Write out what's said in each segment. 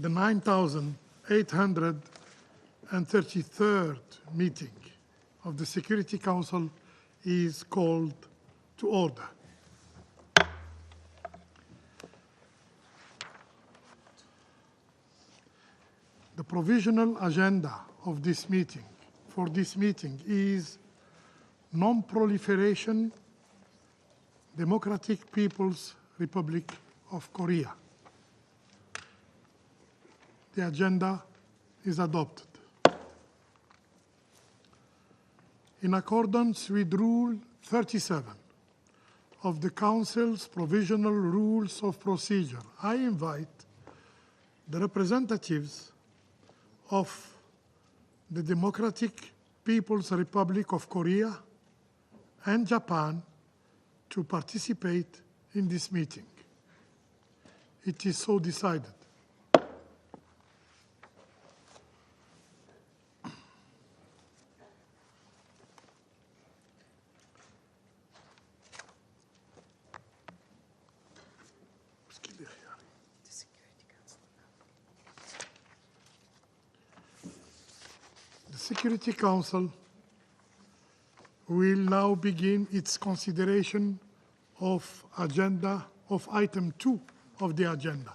The 9,833rd meeting of the Security Council is called to order. The provisional agenda of this meeting, is non-proliferation, Democratic People's Republic of Korea. The agenda is adopted. In accordance with Rule 37 of the Council's Provisional Rules of Procedure, I invite the representatives of the Democratic People's Republic of Korea and Japan to participate in this meeting. It is so decided. The Security Council will now begin its consideration of item 2 of the agenda.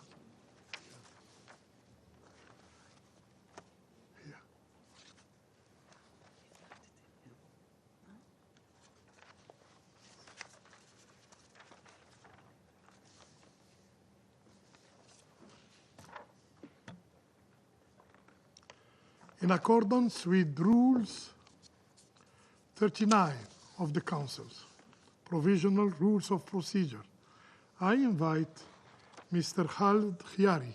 In accordance with Rules 39 of the Council's Provisional Rules of Procedure, I invite Mr. Khaled Khiari,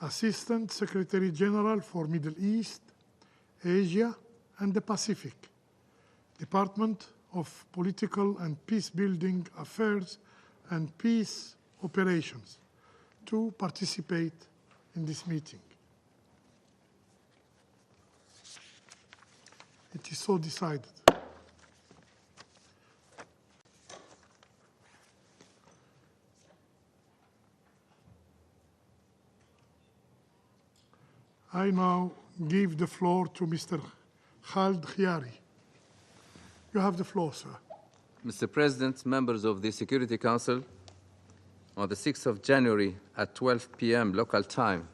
Assistant Secretary General for Middle East, Asia, and the Pacific, Department of Political and Peacebuilding Affairs and Peace Operations, to participate in this meeting. It is so decided. I now give the floor to Mr. Khaled Khiari. You have the floor, sir. Mr. President, members of the Security Council, on the 6th of January at 12 p.m. local time,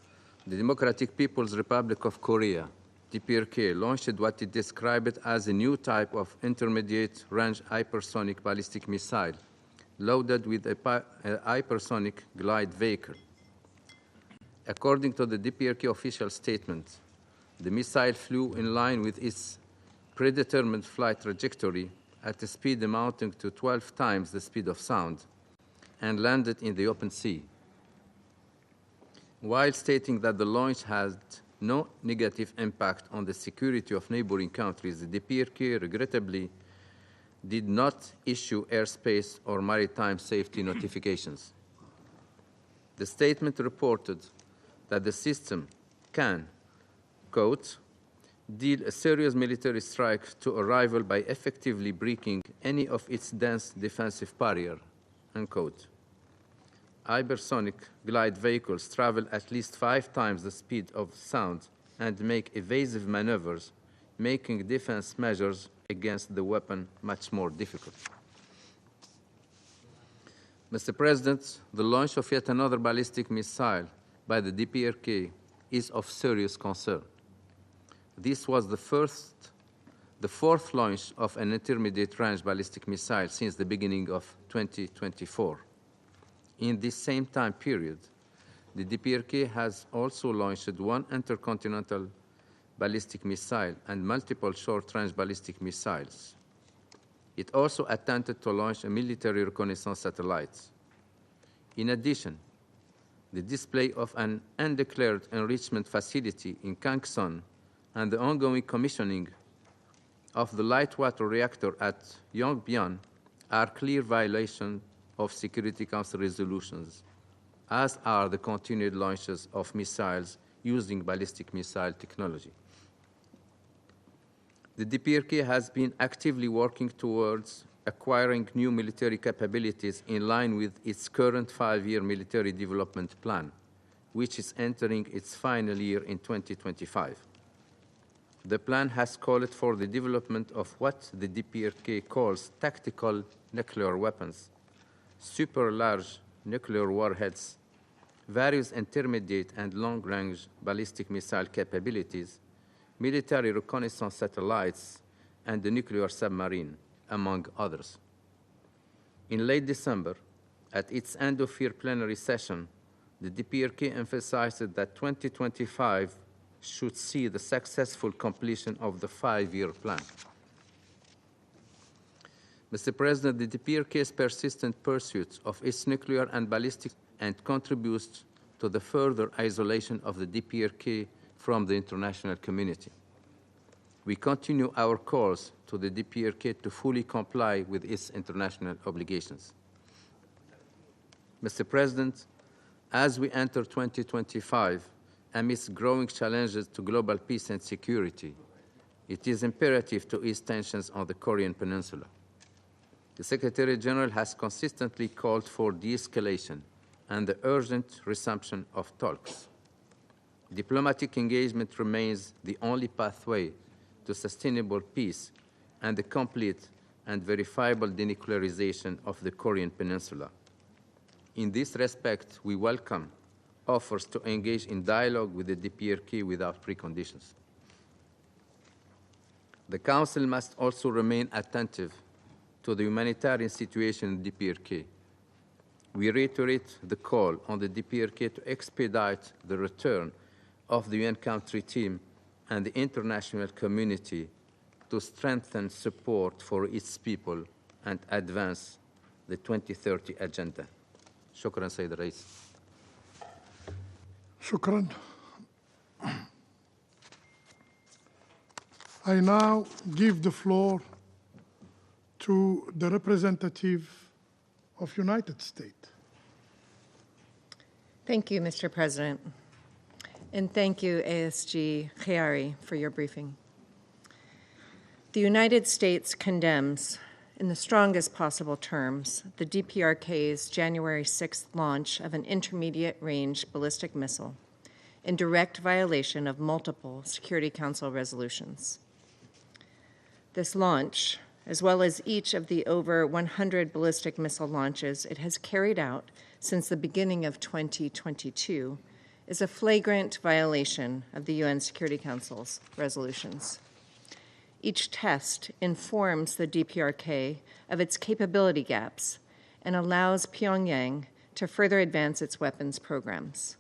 the Democratic People's Republic of Korea, DPRK, launched what it described as a new type of intermediate-range hypersonic ballistic missile loaded with a hypersonic glide vehicle. According to the DPRK official statement, the missile flew in line with its predetermined flight trajectory at a speed amounting to 12 times the speed of sound and landed in the open sea. While stating that the launch had no negative impact on the security of neighboring countries, the DPRK regrettably did not issue airspace or maritime safety notifications. The statement reported that the system can, quote, deal a serious military strike to a rival by effectively breaking any of its dense defensive barrier, unquote. Hypersonic glide vehicles travel at least 5 times the speed of sound and make evasive maneuvers, making defense measures against the weapon much more difficult. Mr. President, the launch of yet another ballistic missile by the DPRK is of serious concern. This was the fourth launch of an intermediate-range ballistic missile since the beginning of 2024. In this same time period, the DPRK has also launched one intercontinental ballistic missile and multiple short-range ballistic missiles. It also attempted to launch a military reconnaissance satellite. In addition, the display of an undeclared enrichment facility in Kangson and the ongoing commissioning of the light water reactor at Yongbyon are clear violations of Security Council resolutions, as are the continued launches of missiles using ballistic missile technology. The DPRK has been actively working towards acquiring new military capabilities in line with its current 5-year military development plan, which is entering its final year in 2025. The plan has called for the development of what the DPRK calls tactical nuclear weapons, super large nuclear warheads, various intermediate and long-range ballistic missile capabilities, military reconnaissance satellites, and the nuclear submarine, among others. In late December, at its end-of-year plenary session, the DPRK emphasized that 2025 should see the successful completion of the 5-year plan. Mr. President, the DPRK's persistent pursuit of its nuclear and ballistic and contributes to the further isolation of the DPRK from the international community. We continue our calls to the DPRK to fully comply with its international obligations. Mr. President, as we enter 2025, amidst growing challenges to global peace and security, it is imperative to ease tensions on the Korean Peninsula. The Secretary General has consistently called for de-escalation and the urgent resumption of talks. Diplomatic engagement remains the only pathway to sustainable peace and the complete and verifiable denuclearization of the Korean Peninsula. In this respect, we welcome offers to engage in dialogue with the DPRK without preconditions. The Council must also remain attentive to the humanitarian situation in the DPRK. We reiterate the call on the DPRK to expedite the return of the UN country team and the international community to strengthen support for its people and advance the 2030 agenda. Shukran, Sayyid Rais. Shukran. I now give the floor to the representative of United States. Thank you, Mr. President. And thank you, ASG Khiari, for your briefing. The United States condemns, in the strongest possible terms, the DPRK's January 6th launch of an intermediate-range ballistic missile in direct violation of multiple Security Council resolutions. This launch, as well as each of the over 100 ballistic missile launches it has carried out since the beginning of 2022, is a flagrant violation of the UN Security Council's resolutions. Each test informs the DPRK of its capability gaps and allows Pyongyang to further advance its weapons programs.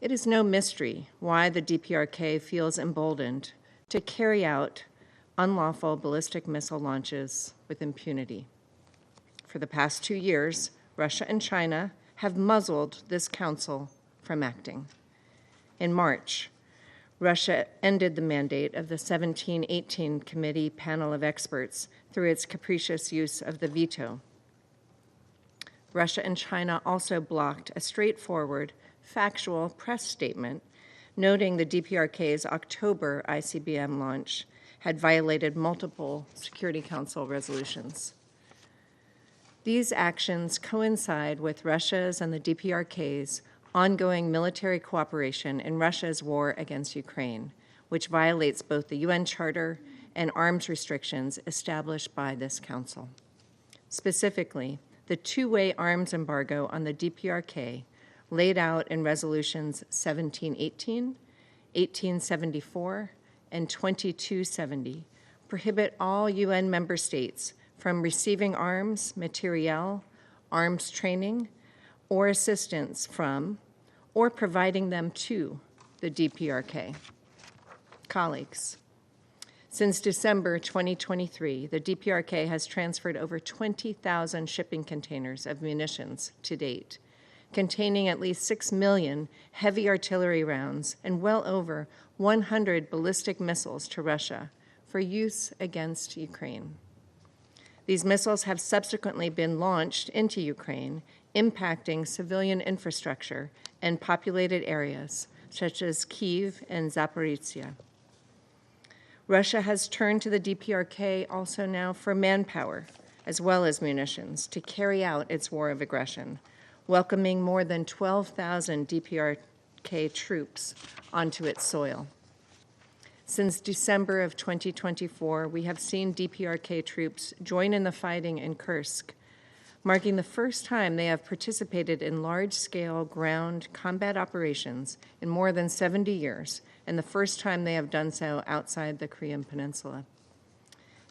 It is no mystery why the DPRK feels emboldened to carry out unlawful ballistic missile launches with impunity. For the past 2 years, Russia and China have muzzled this council from acting. In March, Russia ended the mandate of the 1718 Committee panel of experts through its capricious use of the veto. Russia and China also blocked a straightforward, factual press statement noting the DPRK's October ICBM launch had violated multiple Security Council resolutions. These actions coincide with Russia's and the DPRK's ongoing military cooperation in Russia's war against Ukraine, which violates both the UN Charter and arms restrictions established by this Council. Specifically, the two-way arms embargo on the DPRK laid out in resolutions 1718, 1874, and 2270 prohibit all UN member states from receiving arms, materiel, arms training, or assistance from, or providing them to, the DPRK. Colleagues, since December 2023, the DPRK has transferred over 20,000 shipping containers of munitions to date, containing at least 6 million heavy artillery rounds and well over 100 ballistic missiles to Russia for use against Ukraine. These missiles have subsequently been launched into Ukraine, impacting civilian infrastructure and populated areas such as Kyiv and Zaporizhia. Russia has turned to the DPRK also now for manpower, as well as munitions, to carry out its war of aggression, welcoming more than 12,000 DPRK troops onto its soil. Since December of 2024, we have seen DPRK troops join in the fighting in Kursk, marking the first time they have participated in large-scale ground combat operations in more than 70 years, and the first time they have done so outside the Korean Peninsula.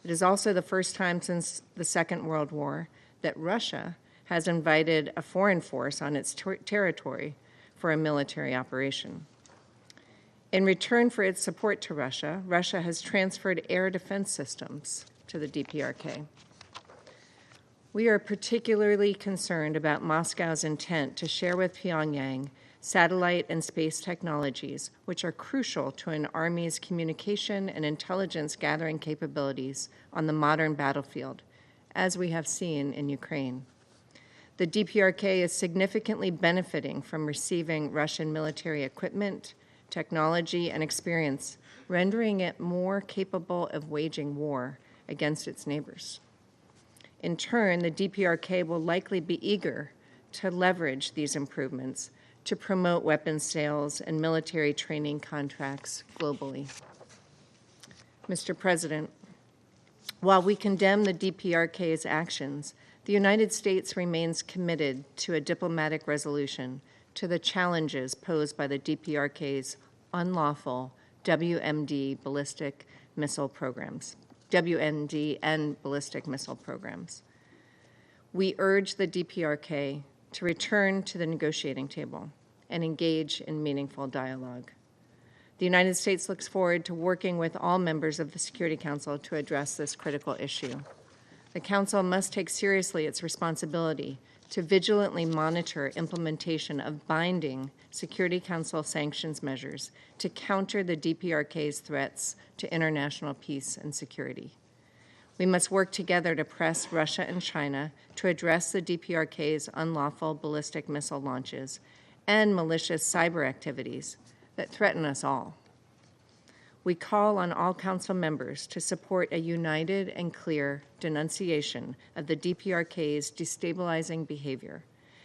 It is also the first time since the Second World War that Russia has invited a foreign force on its territory for a military operation. In return for its support to Russia, Russia has transferred air defense systems to the DPRK. We are particularly concerned about Moscow's intent to share with Pyongyang satellite and space technologies, which are crucial to an army's communication and intelligence gathering capabilities on the modern battlefield, as we have seen in Ukraine. The DPRK is significantly benefiting from receiving Russian military equipment, technology, and experience, rendering it more capable of waging war against its neighbors. In turn, the DPRK will likely be eager to leverage these improvements to promote weapons sales and military training contracts globally. Mr. President, while we condemn the DPRK's actions, the United States remains committed to a diplomatic resolution to the challenges posed by the DPRK's unlawful WMD ballistic missile programs, WMD and ballistic missile programs. We urge the DPRK to return to the negotiating table and engage in meaningful dialogue. The United States looks forward to working with all members of the Security Council to address this critical issue. The Council must take seriously its responsibility to vigilantly monitor implementation of binding Security Council sanctions measures to counter the DPRK's threats to international peace and security. We must work together to press Russia and China to address the DPRK's unlawful ballistic missile launches and malicious cyber activities that threaten us all. We call on all Council members to support a united and clear denunciation of the DPRK's destabilizing behavior,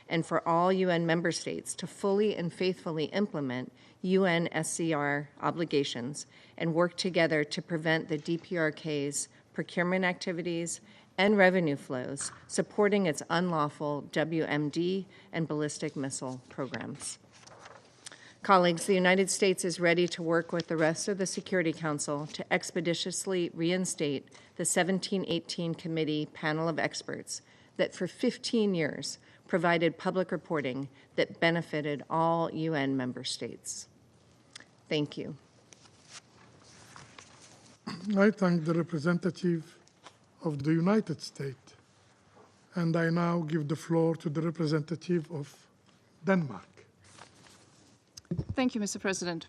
and for all UN member states to fully and faithfully implement UN SCR obligations and work together to prevent the DPRK's procurement activities and revenue flows supporting its unlawful WMD and ballistic missile programs. Colleagues, the United States is ready to work with the rest of the Security Council to expeditiously reinstate the 1718 Committee panel of experts that for 15 years provided public reporting that benefited all UN member states. Thank you. I thank the representative of the United States, and I now give the floor to the representative of Denmark. Thank you, Mr. President.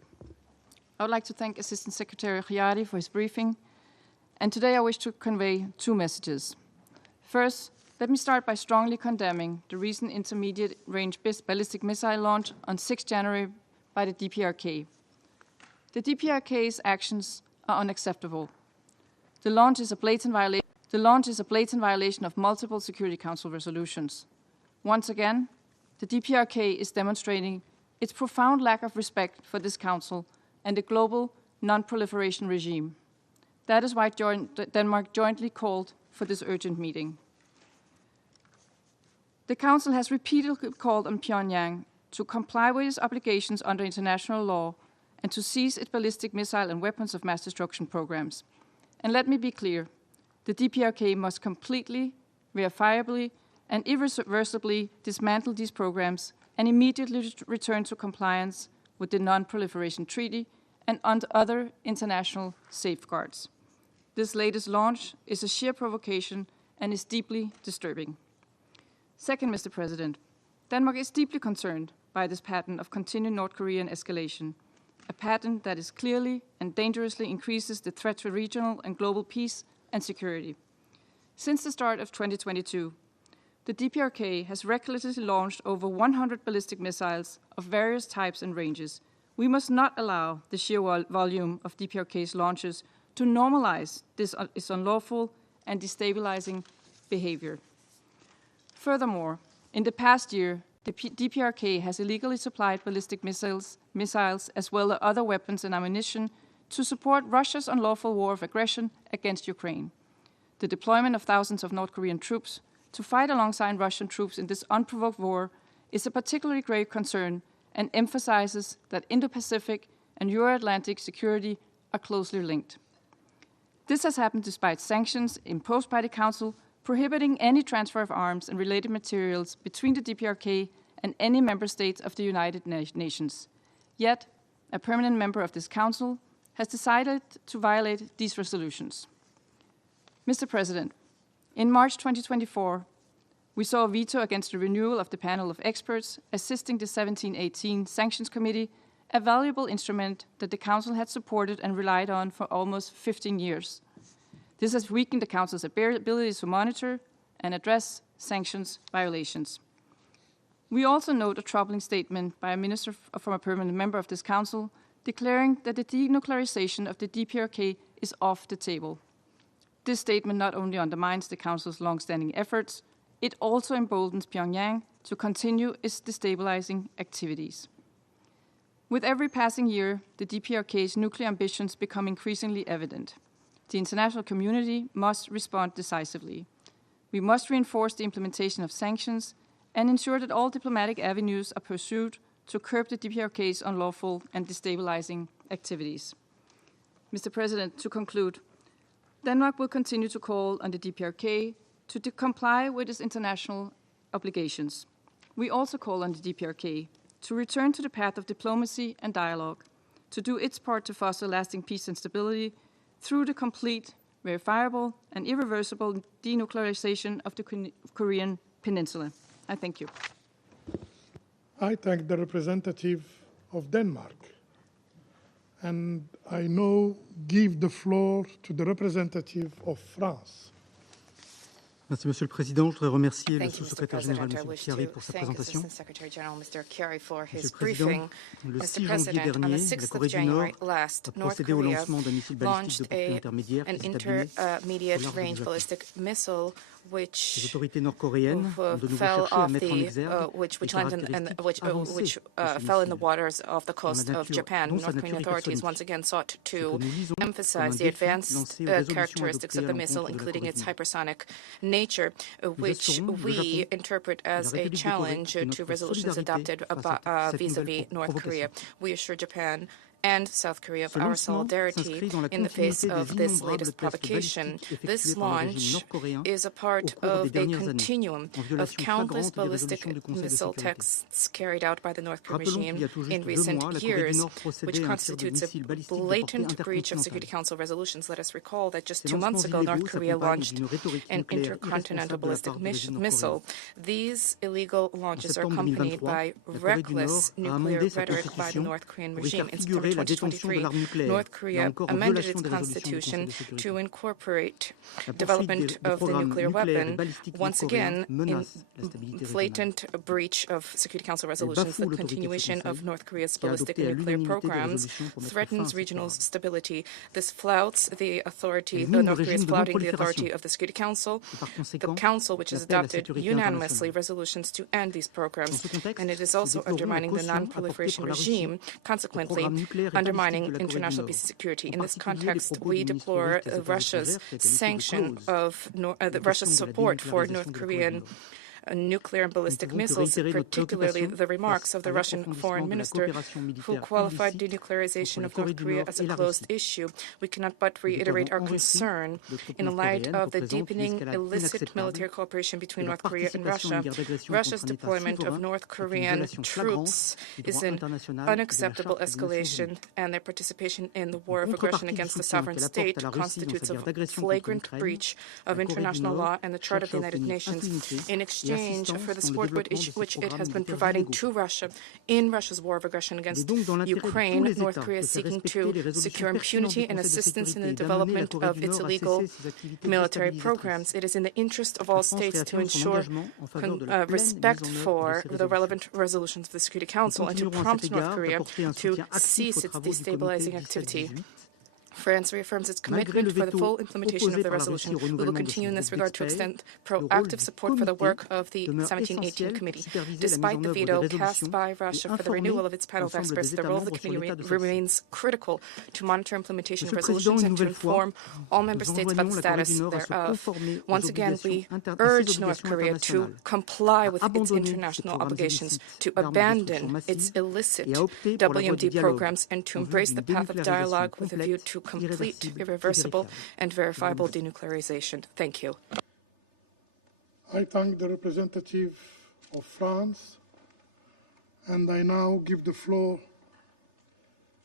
I would like to thank Assistant Secretary Guyana for his briefing, and today I wish to convey two messages. First, let me start by strongly condemning the recent intermediate-range ballistic missile launch on 6 January by the DPRK. The DPRK's actions are unacceptable. The launch is a blatant violation of multiple Security Council resolutions. Once again, the DPRK is demonstrating its profound lack of respect for this Council and the global non-proliferation regime. That is why Denmark jointly called for this urgent meeting. The Council has repeatedly called on Pyongyang to comply with its obligations under international law and to cease its ballistic missile and weapons of mass destruction programs. And let me be clear, the DPRK must completely, verifiably, and irreversibly dismantle these programs and immediately return to compliance with the Non-Proliferation Treaty and other international safeguards. This latest launch is a sheer provocation and is deeply disturbing. Second, Mr. President, Denmark is deeply concerned by this pattern of continued North Korean escalation, a pattern that is clearly and dangerously increases the threat to regional and global peace and security. Since the start of 2022, the DPRK has recklessly launched over 100 ballistic missiles of various types and ranges. We must not allow the sheer volume of DPRK's launches to normalize this unlawful and destabilizing behavior. Furthermore, in the past year, the DPRK has illegally supplied ballistic missiles as well as other weapons and ammunition to support Russia's unlawful war of aggression against Ukraine. The deployment of thousands of North Korean troops to fight alongside Russian troops in this unprovoked war is a particularly grave concern and emphasizes that Indo-Pacific and Euro-Atlantic security are closely linked. This has happened despite sanctions imposed by the Council prohibiting any transfer of arms and related materials between the DPRK and any member states of the United Nations. Yet, a permanent member of this Council has decided to violate these resolutions. Mr. President, in March 2024, we saw a veto against the renewal of the panel of experts assisting the 1718 Sanctions Committee, a valuable instrument that the Council had supported and relied on for almost 15 years. This has weakened the Council's ability to monitor and address sanctions violations. We also note a troubling statement by a minister from a permanent member of this Council declaring that the denuclearization of the DPRK is off the table. This statement not only undermines the Council's long-standing efforts, it also emboldens Pyongyang to continue its destabilizing activities. With every passing year, the DPRK's nuclear ambitions become increasingly evident. The international community must respond decisively. We must reinforce the implementation of sanctions and ensure that all diplomatic avenues are pursued to curb the DPRK's unlawful and destabilizing activities. Mr. President, to conclude, Denmark will continue to call on the DPRK to comply with its international obligations. We also call on the DPRK to return to the path of diplomacy and dialogue, to do its part to foster lasting peace and stability through the complete, verifiable, and irreversible denuclearization of the Korean Peninsula. I thank you. I thank the representative of Denmark, and I now give the floor to the representative of France. Merci, Monsieur le Président. Je voudrais remercier le Thank you, Mr. sous-secrétaire général, President. I M. wish Chiari, to pour sa thank présentation. Assistant Secretary General Mr. Chiari for Monsieur his le Président, briefing. le 6 Mr. janvier President, on the dernier, la 6th Corée of du Nord January last, a North procédé au Korea lancement d'un missile balistique launched de portée intermédiaire an qui s'est stabilisé intermediate au large range du Japon. ballistic missile Les which autorités nord-coréennes ont de nouveau fell cherché à off mettre en the exergue which les landed caractéristiques which avancées de ce fell in the missile, waters of the coast of nature- Japan. dont sa North Korean nature authorities hypersonique. once again sought Ce que to nous lisons comme un emphasize the défi advanced lancé aux résolutions characteristics adoptées of à the missile, l'encontre de la including Corée its du Nord. hypersonic nature, which assurons le we Japon interpret et la as a République de Corée challenge de to notre resolutions solidarité adopted face à cette vis-à-vis nouvelle North Korea. provocation. We assure Japan and South Korea of Ce our lancement solidarity s'inscrit dans la in the face continuité of des this innombrables latest tests provocation. balistiques This effectués par le régime launch nord-coréen is a au part cours des of a dernières années, continuum en of violation countless flagrante des ballistic résolutions du Conseil de missile sécurité. tests carried out by the North Korean Rappelons qu'il y regime a tout juste in 2 recent mois, la Corée du years, Nord procédait which à un tir de constitutes a missiles balistiques de portée blatant breach of intercontinentale. Security Council resolutions. Let us recall that just Ces 2 months lancements ago, North illégaux Korea s'accompagnent launched d'une rhétorique an nucléaire intercontinental irresponsable de la ballistic part du régime missile. nord-coréen. These illegal launches are septembre accompanied 2023, by la Corée du Nord reckless a nuclear amendé sa rhetoric by the constitution North Korean pour y regime. faire In September figurer la détention de 2023, l'arme nucléaire, North là Korea encore en amended violation its des résolutions du Conseil constitution de sécurité. to incorporate La poursuite development des of the programmes nuclear nucléaires et weapon, balistiques once nord-coréens again, in menace la stabilité régionale. blatant breach of Security Council resolutions. bafoue The l'autorité de ce continuation of Conseil, North Korea's qui a ballistic adopté à nuclear l'unanimité des programs résolutions pour mettre fin à threatens ces regional programmes. stability. This flouts the authority, Elle mine le North Korea is régime de flouting the non-prolifération. authority of the Security Council, Et par the conséquent, Council which has l'appel à la adopted sécurité unanimously internationale. resolutions to end these programs. Dans ce contexte, And it is nous also déplorons la undermining the caution apportée non-proliferation par la Russie regime, aux consequently programmes nucléaires et balistiques undermining de la Corée du international Nord. peace and security. En In this particulier, les context, propos we du ministre deplore russe des Affaires Russia's étrangères qui a qualifié de sanction cause of la Russia's question de la support for dénucléarisation North de la Corée du Korean Nord. nuclear and ballistic Nous ne pouvons que missiles, réitérer notre particularly préoccupation the remarks of face the à Russian l'approfondissement foreign de la minister coopération who militaire qualified illicite denuclearization entre of la Corée North du Korea Nord as et a la closed Russie. issue. We cannot but Le reiterate déploiement our en Russie concern de troupes in the light nord-coréennes of the représente une deepening escalade illicit inacceptable military cooperation et between leur North Korea and participation à une Russia. guerre d'agression Russia's contre un État deployment of souverain North est une Korean violation troops flagrante du is droit an international et de la unacceptable Charte des Nations escalation, Unies. and their participation in the war En of aggression contrepartie du against the soutien sovereign qu'elle apporte state à la Russie dans constitutes sa a guerre d'agression contre flagrant l'Ukraine, breach la of Corée du international Nord law and the Charter of cherche the à United obtenir Nations impunité in et exchange assistance for the dans le support développement de ces which it programmes has been militaires providing illégaux. to Russia in Russia's war of aggression Il est against donc dans l'intérêt de tous Ukraine. les North États Korea de is faire seeking respecter to les résolutions secure pertinentes impunity du and Conseil de assistance in sécurité the et d'amener la development Corée of du its Nord à illegal cesser ses activités military déstabilisatrices. programs. It is in the interest of all La France states to réaffirme son ensure engagement en faveur de la pleine respect mise en œuvre de for ces the résolutions. relevant resolutions of the Security Nous Council and to continuerons à cet prompt North égard Korea d'apporter un to soutien actif cease aux its travaux du comité destabilizing activity. 17-18 France reaffirms its commitment for the full implementation of the resolution. We will continue in this regard to extend proactive support for the work of the 1718 Committee. Despite the veto cast by Russia for the renewal of its panel of experts, the role of the committee remains critical to monitor implementation of resolutions and to inform all member states about the status thereof. Once again, we urge North Korea to comply with its international obligations, to abandon its illicit WMD programs, and to embrace the path of dialogue with a view to complete, irreversible, and verifiable denuclearization. Thank you. I thank the representative of France, and I now give the floor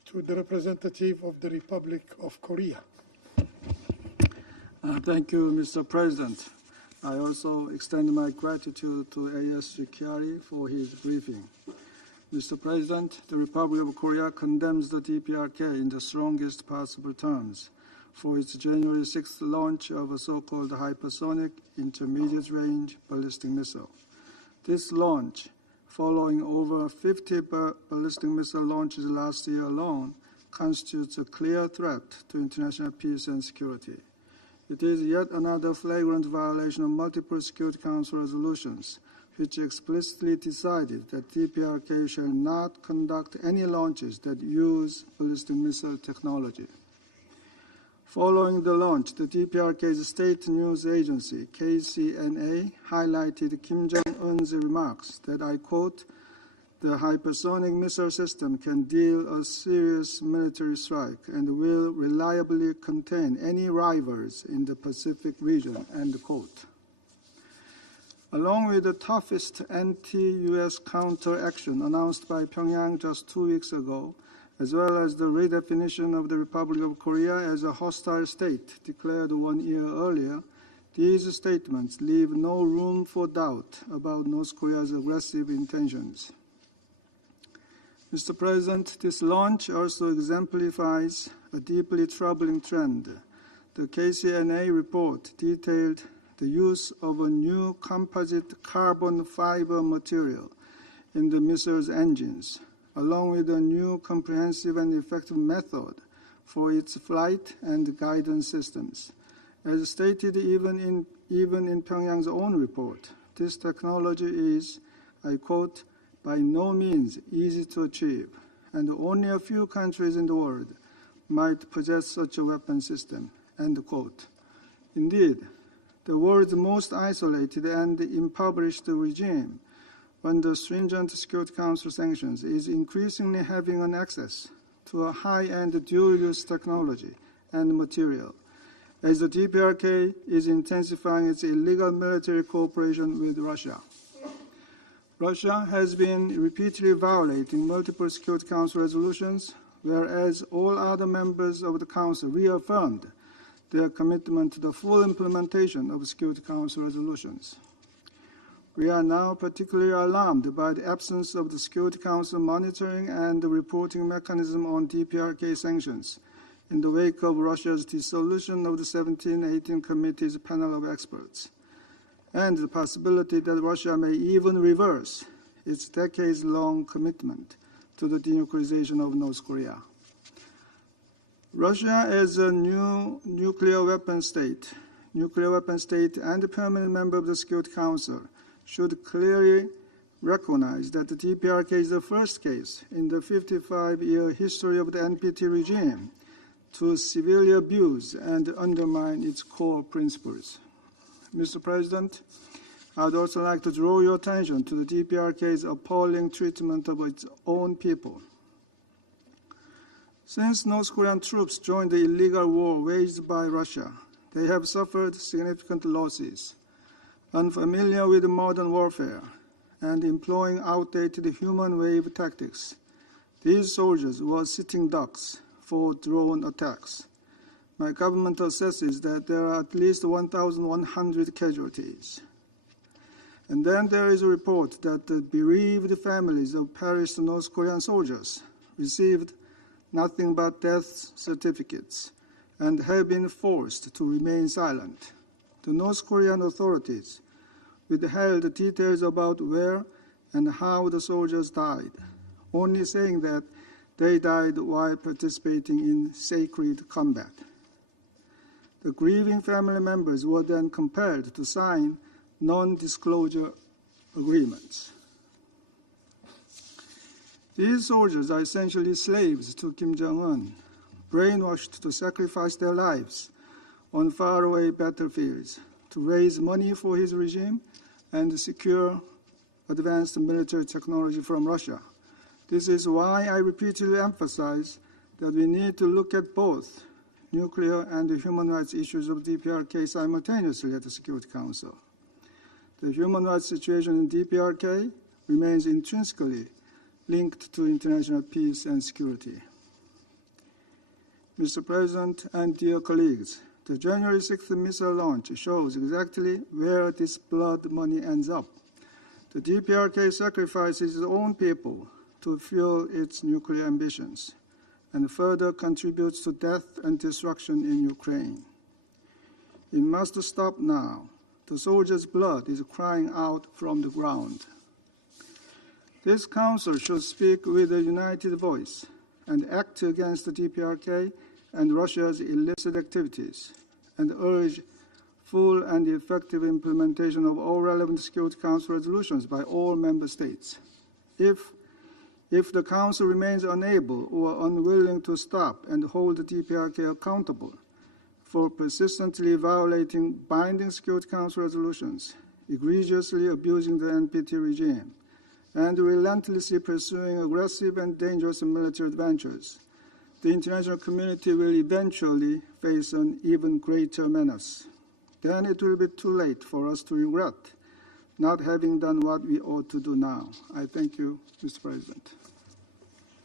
to the representative of the Republic of Korea. Thank you, Mr. President. I also extend my gratitude to ASG Kyari for his briefing. Mr. President, the Republic of Korea condemns the DPRK in the strongest possible terms for its January 6th launch of a so-called hypersonic intermediate-range ballistic missile. This launch, following over 50 ballistic missile launches last year alone, constitutes a clear threat to international peace and security. It is yet another flagrant violation of multiple Security Council resolutions, which explicitly decided that DPRK shall not conduct any launches that use ballistic missile technology. Following the launch, the DPRK's state news agency, KCNA, highlighted Kim Jong-un's remarks that, I quote, "The hypersonic missile system can deal a serious military strike and will reliably contain any rivals in the Pacific region," end quote. Along with the toughest anti-U.S. counteraction announced by Pyongyang just 2 weeks ago, as well as the redefinition of the Republic of Korea as a hostile state declared 1 year earlier, these statements leave no room for doubt about North Korea's aggressive intentions. Mr. President, this launch also exemplifies a deeply troubling trend. The KCNA report detailed the use of a new composite carbon fiber material in the missile's engines, along with a new comprehensive and effective method for its flight and guidance systems. As stated even in Pyongyang's own report, this technology is, I quote, "by no means easy to achieve, and only a few countries in the world might possess such a weapon system," end quote. Indeed, the world's most isolated and impoverished regime, under stringent Security Council sanctions, is increasingly having an access to a high-end dual-use technology and material, as the DPRK is intensifying its illegal military cooperation with Russia. Russia has been repeatedly violating multiple Security Council resolutions, whereas all other members of the Council reaffirmed their commitment to the full implementation of Security Council resolutions. We are now particularly alarmed by the absence of the Security Council monitoring and reporting mechanism on DPRK sanctions in the wake of Russia's dissolution of the 1718 Committee's panel of experts, and the possibility that Russia may even reverse its decades-long commitment to the denuclearization of North Korea. Russia, as a new nuclear weapon state and a permanent member of the Security Council, should clearly recognize that the DPRK is the first case in the 55-year history of the NPT regime to severely abuse and undermine its core principles. Mr. President, I would also like to draw your attention to the DPRK's appalling treatment of its own people. Since North Korean troops joined the illegal war waged by Russia, they have suffered significant losses. Unfamiliar with modern warfare and employing outdated human wave tactics, these soldiers were sitting ducks for drone attacks. My government assesses that there are at least 1,100 casualties. And then there is a report that the bereaved families of perished North Korean soldiers received nothing but death certificates and have been forced to remain silent. The North Korean authorities withheld details about where and how the soldiers died, only saying that They died while participating in sacred combat. The grieving family members were then compelled to sign non-disclosure agreements. These soldiers are essentially slaves to Kim Jong-un, brainwashed to sacrifice their lives on faraway battlefields to raise money for his regime and secure advanced military technology from Russia. This is why I repeatedly emphasize that we need to look at both nuclear and the human rights issues of DPRK simultaneously at the Security Council. The human rights situation in DPRK remains intrinsically linked to international peace and security. Mr. President and dear colleagues, the January 6th missile launch shows exactly where this blood money ends up. The DPRK sacrifices its own people to fuel its nuclear ambitions and further contributes to death and destruction in Ukraine. It must stop now. The soldiers' blood is crying out from the ground. This Council should speak with a united voice and act against the DPRK and Russia's illicit activities, and urge full and effective implementation of all relevant Security Council resolutions by all member states. If the Council remains unable or unwilling to stop and hold the DPRK accountable for persistently violating binding Security Council resolutions, egregiously abusing the NPT regime, and relentlessly pursuing aggressive and dangerous military adventures, the international community will eventually face an even greater menace. Then it will be too late for us to regret not having done what we ought to do now. I thank you, Mr. President.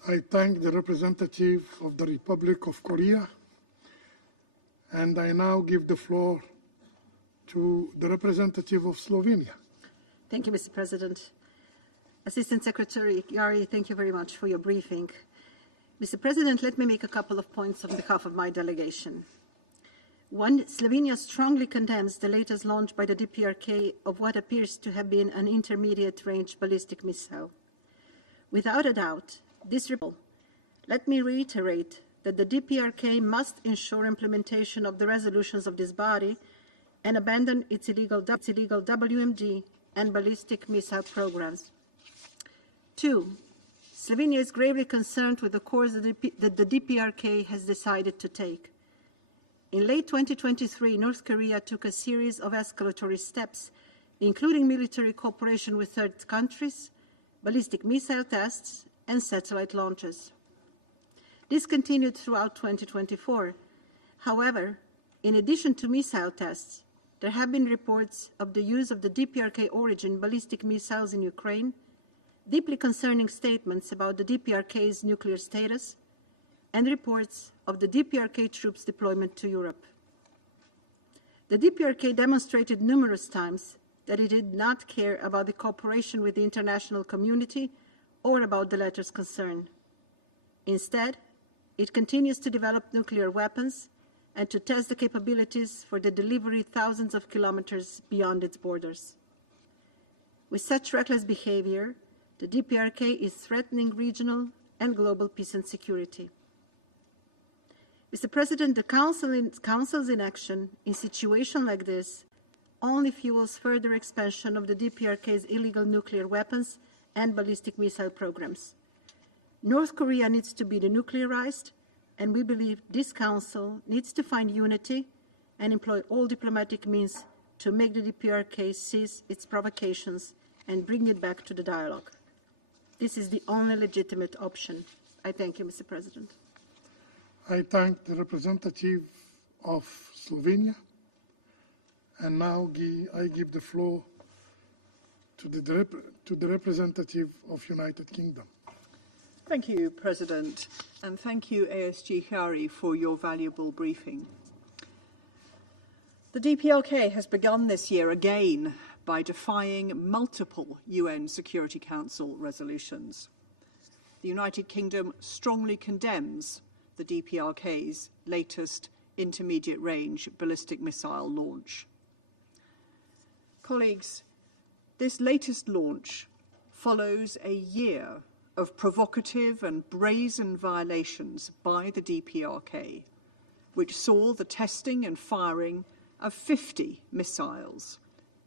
I thank the representative of the Republic of Korea, and I now give the floor to the representative of Slovenia. Thank you, Mr. President. Assistant Secretary Yari, thank you very much for your briefing. Mr. President, let me make a couple of points on behalf of my delegation. One, Slovenia strongly condemns the latest launch by the DPRK of what appears to have been an intermediate-range ballistic missile. Without a doubt, let me reiterate that the DPRK must ensure implementation of the resolutions of this body and abandon its illegal WMD and ballistic missile programs. Two, Slovenia is gravely concerned with the course that the DPRK has decided to take. In late 2023, North Korea took a series of escalatory steps, including military cooperation with third countries, ballistic missile tests, and satellite launches. This continued throughout 2024. However, in addition to missile tests, there have been reports of the use of the DPRK origin ballistic missiles in Ukraine, deeply concerning statements about the DPRK's nuclear status, and reports of the DPRK troops' deployment to Europe. The DPRK demonstrated numerous times that it did not care about the cooperation with the international community or about the latter's concern. Instead, it continues to develop nuclear weapons and to test the capabilities for the delivery thousands of kilometers beyond its borders. With such reckless behavior, the DPRK is threatening regional and global peace and security. Mr. President, the Council's inaction in situations like this only fuels further expansion of the DPRK's illegal nuclear weapons and ballistic missile programs. North Korea needs to be denuclearized, and we believe this Council needs to find unity and employ all diplomatic means to make the DPRK cease its provocations and bring it back to the dialogue. This is the only legitimate option. I thank you, Mr. President. I thank the representative of Slovenia, and now I give the floor to the representative of United Kingdom. Thank you, President, and thank you, ASG Chiari, for your valuable briefing. The DPRK has begun this year again by defying multiple UN Security Council resolutions. The United Kingdom strongly condemns the DPRK's latest intermediate-range ballistic missile launch. Colleagues, this latest launch follows a year of provocative and brazen violations by the DPRK, which saw the testing and firing of 50 missiles,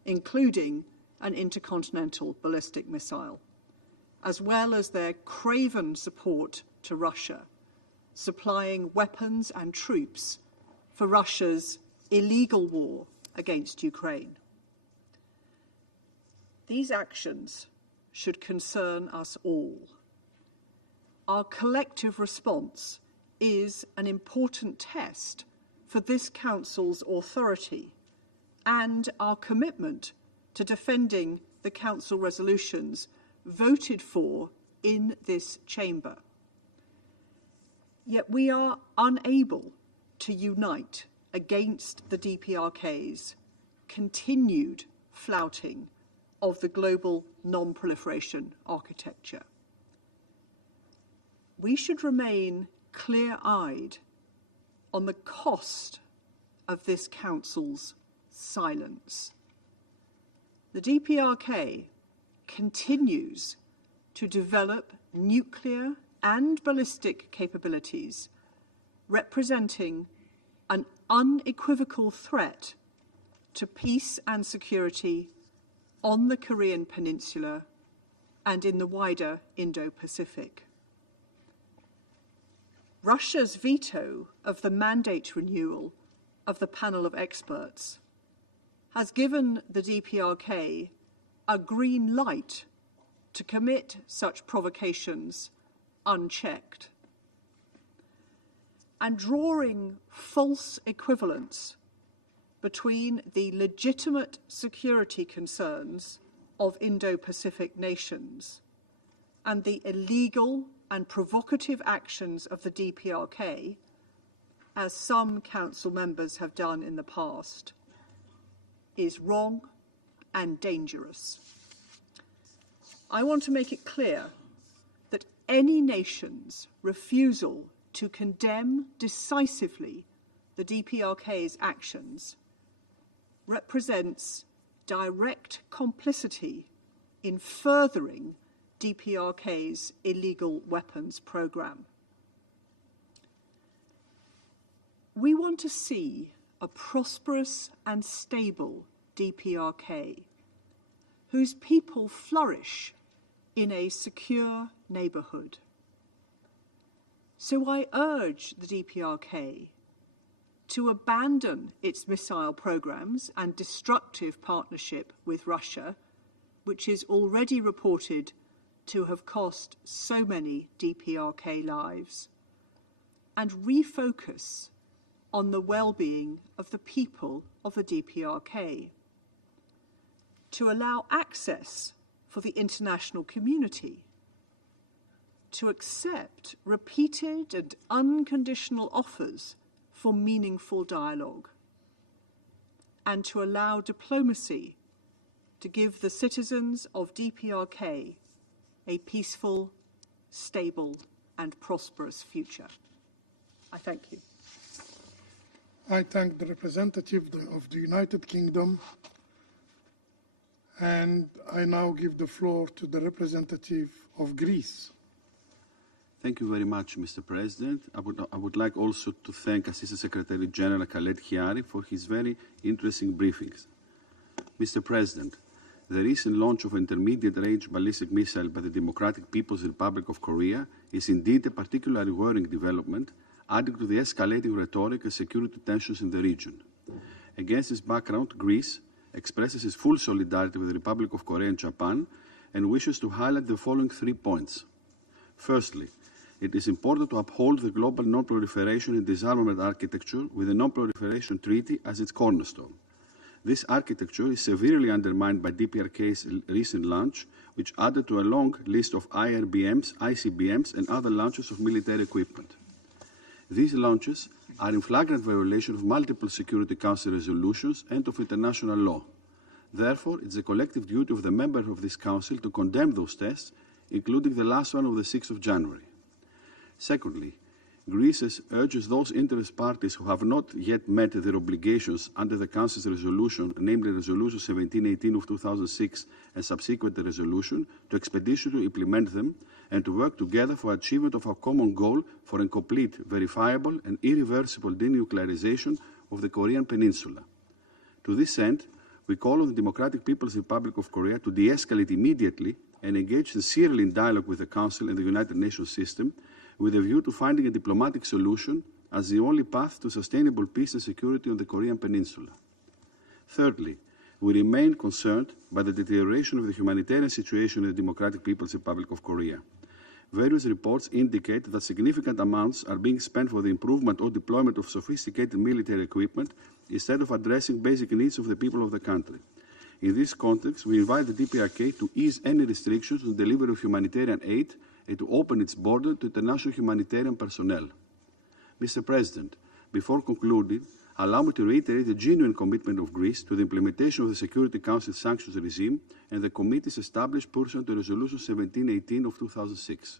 including an intercontinental ballistic missile, as well as their craven support to Russia, supplying weapons and troops for Russia's illegal war against Ukraine. These actions should concern us all. Our collective response is an important test for this Council's authority and our commitment to defending the Council resolutions voted for in this chamber. Yet we are unable to unite against the DPRK's continued flouting of the global non-proliferation architecture. We should remain clear-eyed on the cost of this Council's silence. The DPRK continues to develop nuclear and ballistic capabilities, representing an unequivocal threat to peace and security on the Korean Peninsula and in the wider Indo-Pacific. Russia's veto of the mandate renewal of the panel of experts has given the DPRK a green light to commit such provocations unchecked. And drawing false equivalence between the legitimate security concerns of Indo-Pacific nations and the illegal and provocative actions of the DPRK, as some Council members have done in the past, is wrong and dangerous. I want to make it clear that any nation's refusal to condemn decisively the DPRK's actions represents direct complicity in furthering DPRK's illegal weapons program. We want to see a prosperous and stable DPRK whose people flourish in a secure neighbourhood. So I urge the DPRK to abandon its missile programs and destructive partnership with Russia, which is already reported to have cost so many DPRK lives, and refocus on the well-being of the people of the DPRK, to allow access for the international community, to accept repeated and unconditional offers for meaningful dialogue, and to allow diplomacy to give the citizens of DPRK a peaceful, stable, and prosperous future. I thank you. I thank the representative of the United Kingdom, and I now give the floor to the representative of Greece. Thank you very much, Mr. President. I would like also to thank Assistant Secretary General Khaled Chiari for his very interesting briefings. Mr. President, the recent launch of an intermediate-range ballistic missile by the Democratic People's Republic of Korea is indeed a particularly worrying development, adding to the escalating rhetoric and security tensions in the region. Against this background, Greece expresses its full solidarity with the Republic of Korea and Japan and wishes to highlight the following 3 points. Firstly, it is important to uphold the global non-proliferation and disarmament architecture with the Non-Proliferation Treaty as its cornerstone. This architecture is severely undermined by DPRK's recent launch, which added to a long list of IRBMs, ICBMs, and other launches of military equipment. These launches are in flagrant violation of multiple Security Council resolutions and of international law. Therefore, it is a collective duty of the members of this Council to condemn those tests, including the last one of the 6th of January. Secondly, Greece urges those interest parties who have not yet met their obligations under the Council's resolution, namely Resolution 1718 of 2006 and subsequent resolution, to expeditiously implement them and to work together for achievement of our common goal for a complete, verifiable and irreversible denuclearization of the Korean Peninsula. To this end, we call on the Democratic People's Republic of Korea to de-escalate immediately and engage sincerely in dialogue with the Council and the United Nations system with a view to finding a diplomatic solution as the only path to sustainable peace and security on the Korean Peninsula. Thirdly, we remain concerned by the deterioration of the humanitarian situation in the Democratic People's Republic of Korea. Various reports indicate that significant amounts are being spent for the improvement or deployment of sophisticated military equipment instead of addressing basic needs of the people of the country. In this context, we invite the DPRK to ease any restrictions on the delivery of humanitarian aid and to open its border to international humanitarian personnel. Mr. President, before concluding, allow me to reiterate the genuine commitment of Greece to the implementation of the Security Council sanctions regime and the committees established pursuant to Resolution 1718 of 2006.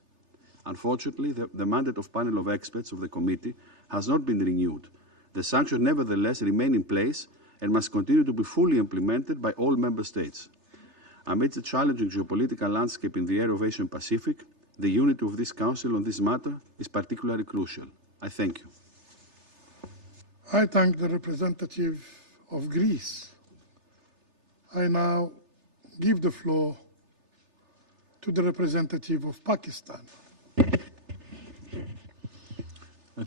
Unfortunately, the mandate of panel of experts of the committee has not been renewed. The sanctions nevertheless remain in place and must continue to be fully implemented by all member states. Amidst the challenging geopolitical landscape in the area of Asian Pacific, the unity of this Council on this matter is particularly crucial. I thank you. I thank the representative of Greece. I now give the floor to the representative of Pakistan.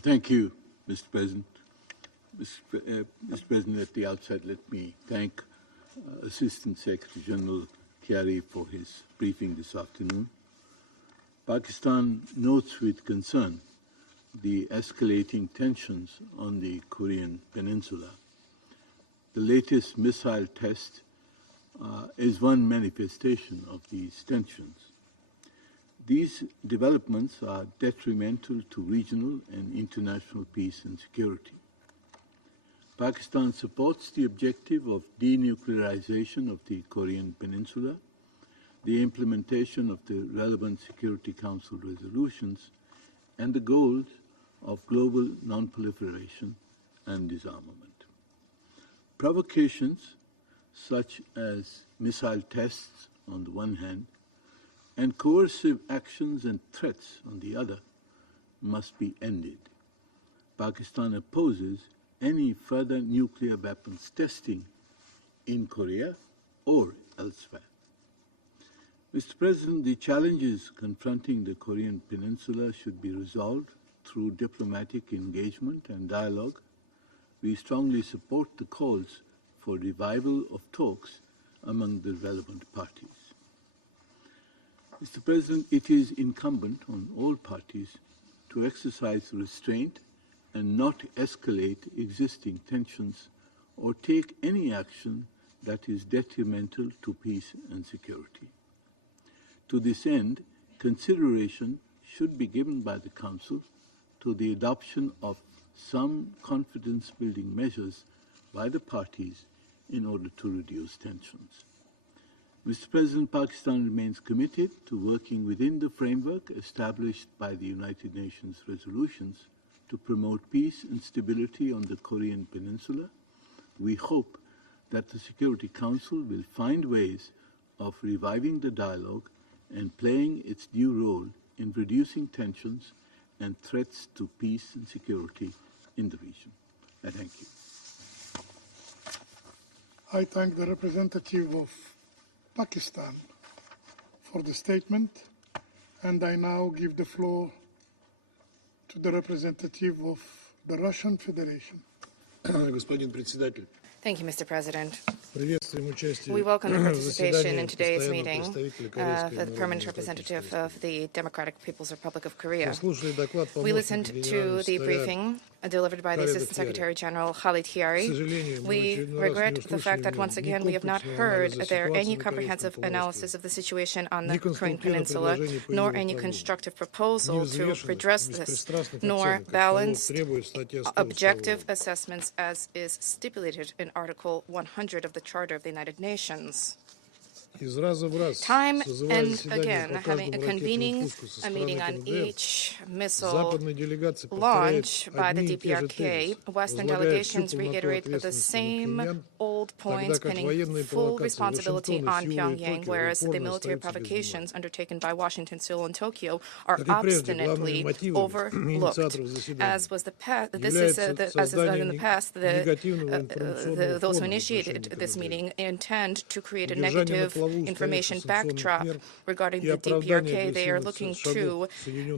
Thank you, Mr. President. Mr. President, at the outset, let me thank Assistant Secretary General Kyari for his briefing this afternoon. Pakistan notes with concern the escalating tensions on the Korean Peninsula. The latest missile test is one manifestation of these tensions. These developments are detrimental to regional and international peace and security. Pakistan supports the objective of denuclearization of the Korean Peninsula, the implementation of the relevant Security Council resolutions, and the goals of global non-proliferation and disarmament. Provocations such as missile tests on the one hand and coercive actions and threats on the other must be ended. Pakistan opposes any further nuclear weapons testing in Korea or elsewhere. Mr. President, the challenges confronting the Korean Peninsula should be resolved through diplomatic engagement and dialogue. We strongly support the calls for revival of talks among the relevant parties. Mr. President, it is incumbent on all parties to exercise restraint and not escalate existing tensions or take any action that is detrimental to peace and security. To this end, consideration should be given by the Council to the adoption of some confidence-building measures by the parties in order to reduce tensions. Mr. President, Pakistan remains committed to working within the framework established by the United Nations resolutions to promote peace and stability on the Korean Peninsula. We hope that the Security Council will find ways of reviving the dialogue and playing its due role in reducing tensions and threats to peace and security in the region. I thank you. I thank the representative of Pakistan for the statement, and I now give the floor to the representative of the Russian Federation. Господин председатель. Thank you, Mr. President. We welcome the participation in today's meeting of the permanent representative of the Democratic People's Republic of Korea. We listened to the briefing delivered by the Assistant Secretary General Khalid Hiari. We regret the fact that once again we have not heard there any comprehensive analysis of the situation on the Korean Peninsula, nor any constructive proposal to redress this, nor balanced, objective assessments as is stipulated in Article 100 of the Charter of the United Nations. time and again convening a meeting on each missile launch by the DPRK, Western delegations reiterate the same old points, pinning full responsibility on Pyongyang, whereas the military provocations undertaken by Washington, Seoul, and Tokyo are obstinately overlooked. As was the past, as is in the past, those who initiated this meeting intend to create a negative information backdrop regarding the DPRK. They are looking to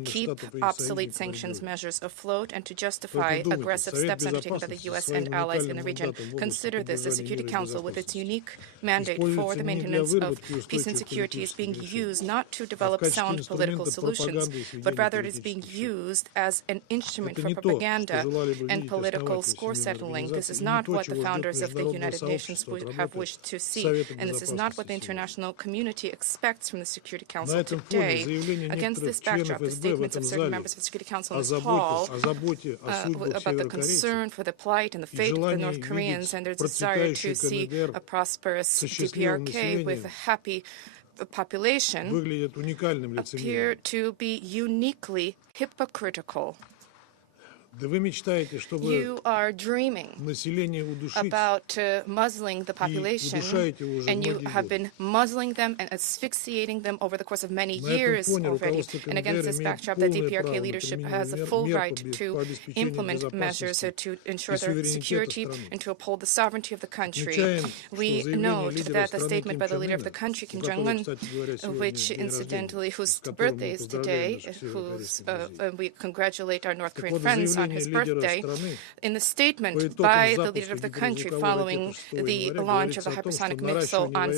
keep obsolete sanctions measures afloat and to justify aggressive steps undertaken by the U.S. and allies in the region. Consider this: the Security Council, with its unique mandate for the maintenance of peace and security, is being used not to develop sound political solutions, but rather it is being used as an instrument for propaganda and political score settling. This is not what the founders of the United Nations would have wished to see, and this is not what the international community expects from the Security Council today. Against this backdrop, the statements of certain members of the Security Council in this hall about the concern for the plight and the fate of the North Koreans and their desire to see a prosperous DPRK with a happy population appear to be uniquely hypocritical. You are dreaming about muzzling the population, and you have been muzzling them and asphyxiating them over the course of many years already. And against this backdrop, the DPRK leadership has a full right to implement measures to ensure their security and to uphold the sovereignty of the country. We note that the statement by the leader of the country, Kim Jong-un, which incidentally, whose birthday is today, we congratulate our North Korean friends on his birthday, in the statement by the leader of the country following the launch of the hypersonic missile on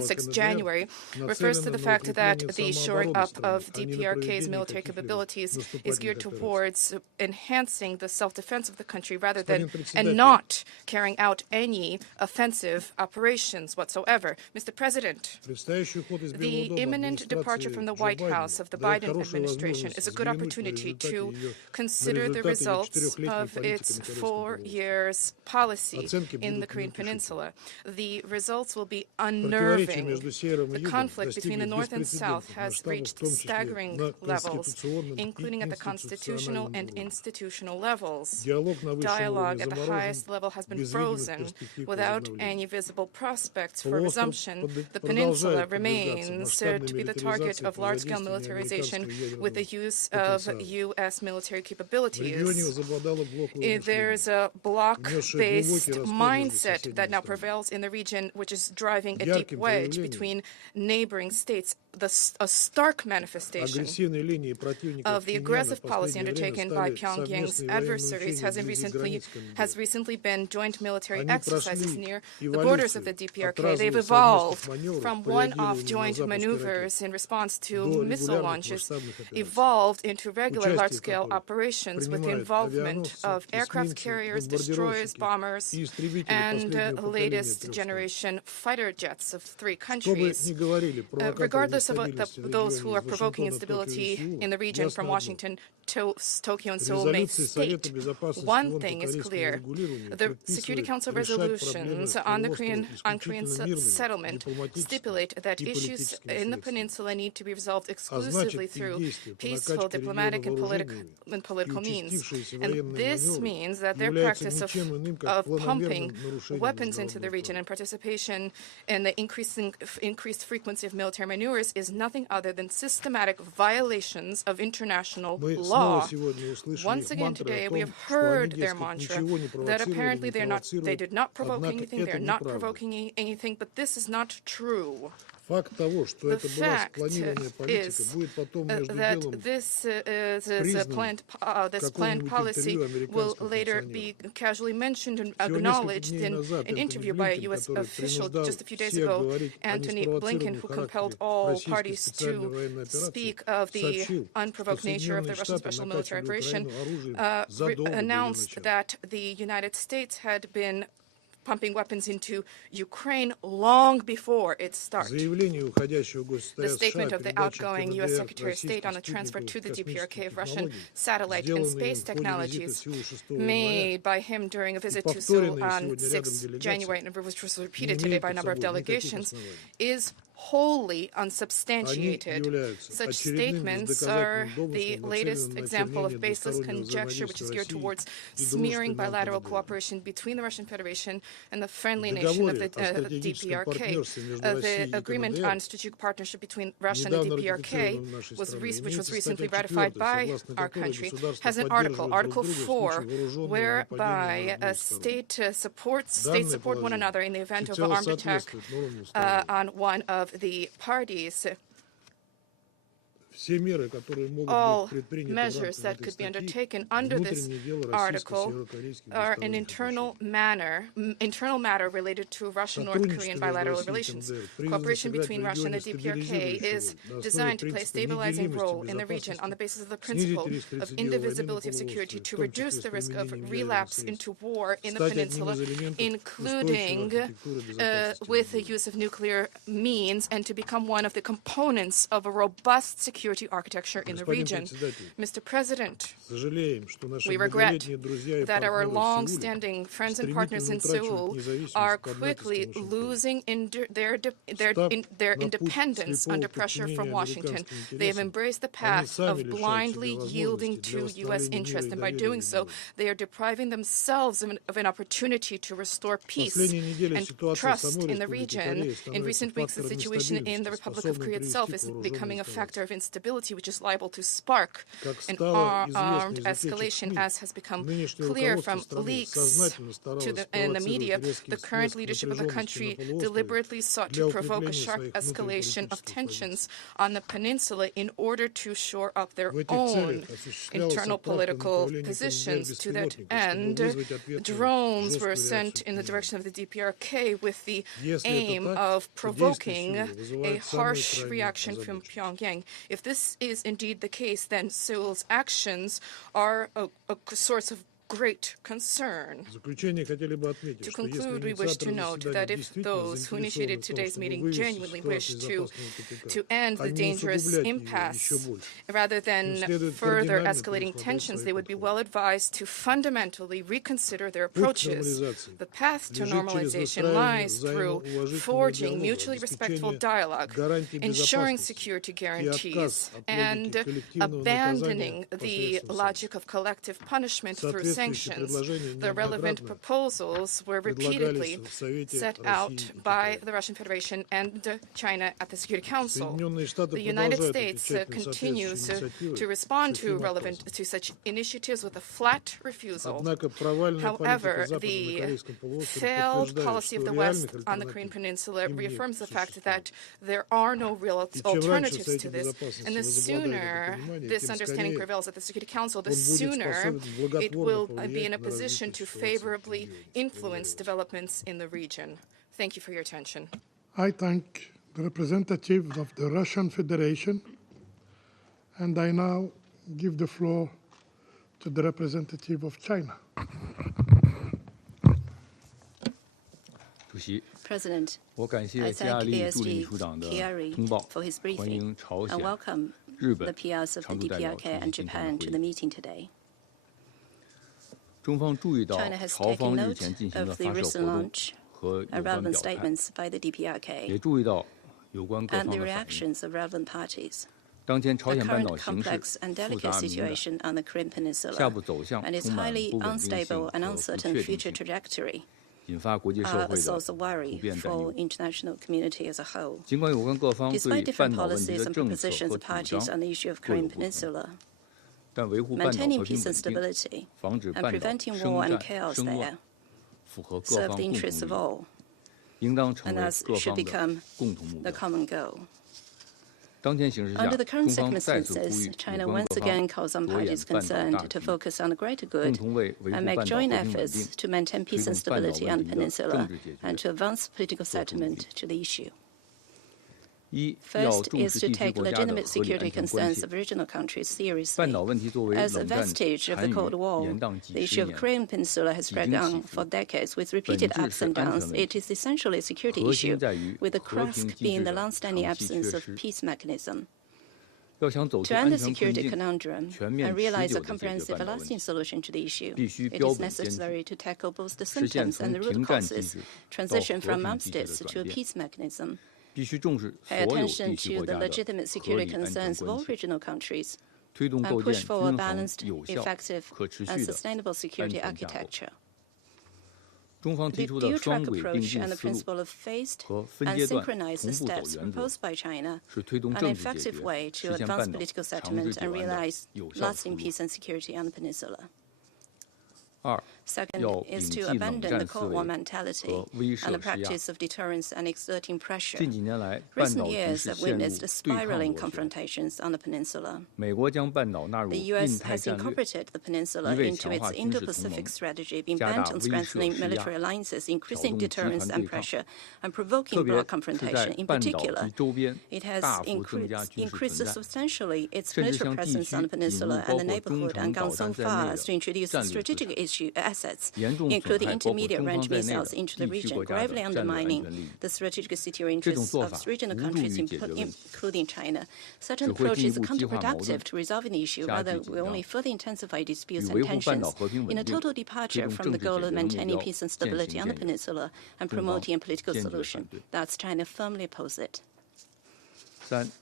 6 January, refers to the fact that the shoring up of DPRK's military capabilities is geared towards enhancing the self-defense of the country rather than and not carrying out any offensive operations whatsoever. Mr. President, the imminent departure from the White House of the Biden administration is a good opportunity to consider the results of its 4 years policy in the Korean Peninsula. The results will be unnerving. The conflict between the North and South has reached staggering levels, including at the constitutional and institutional levels. Dialogue at the highest level has been frozen. Without any visible prospects for resumption, the peninsula remains to be the target of large-scale militarization with the use of U.S. military capabilities. There's a bloc-based mindset that now prevails in the region, which is driving a deep wedge between neighboring states, a stark manifestation of the aggressive policy undertaken by Pyongyang's adversaries has recently been joint military exercises near the borders of the DPRK. They've evolved from one-off joint maneuvers in response to missile launches, evolved into regular large-scale operations with the involvement of aircraft carriers, destroyers, bombers, and latest generation fighter jets of 3 countries. Regardless of those who are provoking instability in the region from Washington, Tokyo, and Seoul may state, one thing is clear: the Security Council resolutions on the Korean settlement stipulate that issues in the peninsula need to be resolved exclusively through peaceful, diplomatic, and political means. And this means that their practice of pumping weapons into the region and participation in the increased frequency of military maneuvers is nothing other than systematic violations of international law. Once again today, we have heard their mantra that apparently they did not provoke anything, they're not provoking anything, but this is not true. The fact is that this planned policy will later be casually mentioned and acknowledged in an interview by a U.S. official just a few days ago. Antony Blinken, who compelled all parties to speak of the unprovoked nature of the Russian special military operation, announced that the United States had been pumping weapons into Ukraine long before it starts. The statement of the outgoing U.S. Secretary of State on the transfer to the DPRK of Russian satellite and space technologies made by him during a visit to Seoul on 6 January, which was repeated today by a number of delegations, is wholly unsubstantiated. Such statements are the latest example of baseless conjecture, which is geared towards smearing bilateral cooperation between the Russian Federation and the friendly nation of the DPRK. The agreement on strategic partnership between Russia and the DPRK, which was recently ratified by our country, has an article, Article 4, whereby states support one another in the event of an armed attack on one of the parties. All measures that could be undertaken under this article are an internal matter related to Russian-North Korean bilateral relations. Cooperation between Russia and the DPRK is designed to play a stabilizing role in the region on the basis of the principle of indivisibility of security to reduce the risk of relapse into war in the peninsula, including with the use of nuclear means, and to become one of the components of a robust security architecture in the region. Mr. President, we regret that our long-standing friends and partners in Seoul are quickly losing their independence under pressure from Washington. They have embraced the path of blindly yielding to U.S. interests, and by doing so, they are depriving themselves of an opportunity to restore peace and trust in the region. In recent weeks, the situation in the Republic of Korea itself is becoming a factor of instability, which is liable to spark an armed escalation, as has become clear from leaks in the media. The current leadership of the country deliberately sought to provoke a sharp escalation of tensions on the peninsula in order to shore up their own internal political positions. To that end, drones were sent in the direction of the DPRK with the aim of provoking a harsh reaction from Pyongyang. If this is indeed the case, then Seoul's actions are a source of great concern. To conclude, we wish to note that if those who initiated today's meeting genuinely wish to end the dangerous impasse rather than further escalating tensions, they would be well advised to fundamentally reconsider their approaches. The path to normalization lies through forging mutually respectful dialogue, ensuring security guarantees, and abandoning the logic of collective punishment through sanctions. The relevant proposals were repeatedly set out by the Russian Federation and China at the Security Council. The United States continues to respond to such initiatives with a flat refusal. However, the failed policy of the West on the Korean Peninsula reaffirms the fact that there are no real alternatives to this, and the sooner this understanding prevails at the Security Council, the sooner it will be in a position to favorably influence developments in the region. Thank you for your attention. I thank the representative of the Russian Federation, and I now give the floor to the representative of China. President, I thank ASG Chiari for his briefing and welcome the PRs of the DPRK and Japan to the meeting today. China has taken note of the recent launch and relevant statements by the DPRK and the reactions of relevant parties. The current complex and delicate situation on the Korean Peninsula and its highly unstable and uncertain future trajectory are a source of worry for the international community as a whole. Despite different policies and propositions of parties on the issue of Korean Peninsula, maintaining peace and stability and preventing war and chaos there serve the interests of all, and thus should become the common goal. Under the current circumstances, China once again calls on parties concerned to focus on the greater good and make joint efforts to maintain peace and stability on the peninsula and to advance political settlement to the issue. First is to take legitimate security concerns of regional countries seriously. As a vestige of the Cold War, the issue of Korean Peninsula has dragged on for decades with repeated ups and downs. It is essentially a security issue, with the crux being the long-standing absence of peace mechanism. To end the security conundrum and realize a comprehensive and lasting solution to the issue, it is necessary to tackle both the symptoms and the root causes, transition from armistice to a peace mechanism, pay attention to the legitimate security concerns of all regional countries, and push for a balanced, effective, and sustainable security architecture. The dual-track approach and the principle of phased and synchronized steps proposed by China are an effective way to advance political settlement and realize lasting peace and security on the peninsula. Second is to abandon the Cold War mentality and the practice of deterrence and exerting pressure. Recent years have witnessed spiraling confrontations on the peninsula. The U.S. has incorporated the peninsula into its Indo-Pacific strategy, being bent on strengthening military alliances, increasing deterrence and pressure, and provoking bloc confrontation. In particular, it has increased substantially its military presence on the peninsula and the neighborhood, and gone so far as to introduce strategic assets, including intermediate-range missiles, into the region, gravely undermining the strategic security interests of regional countries, including China. Such an approach is counterproductive to resolving the issue, rather will only further intensify disputes and tensions, in a total departure from the goal of maintaining peace and stability on the peninsula and promoting a political solution. Thus, China firmly opposes it.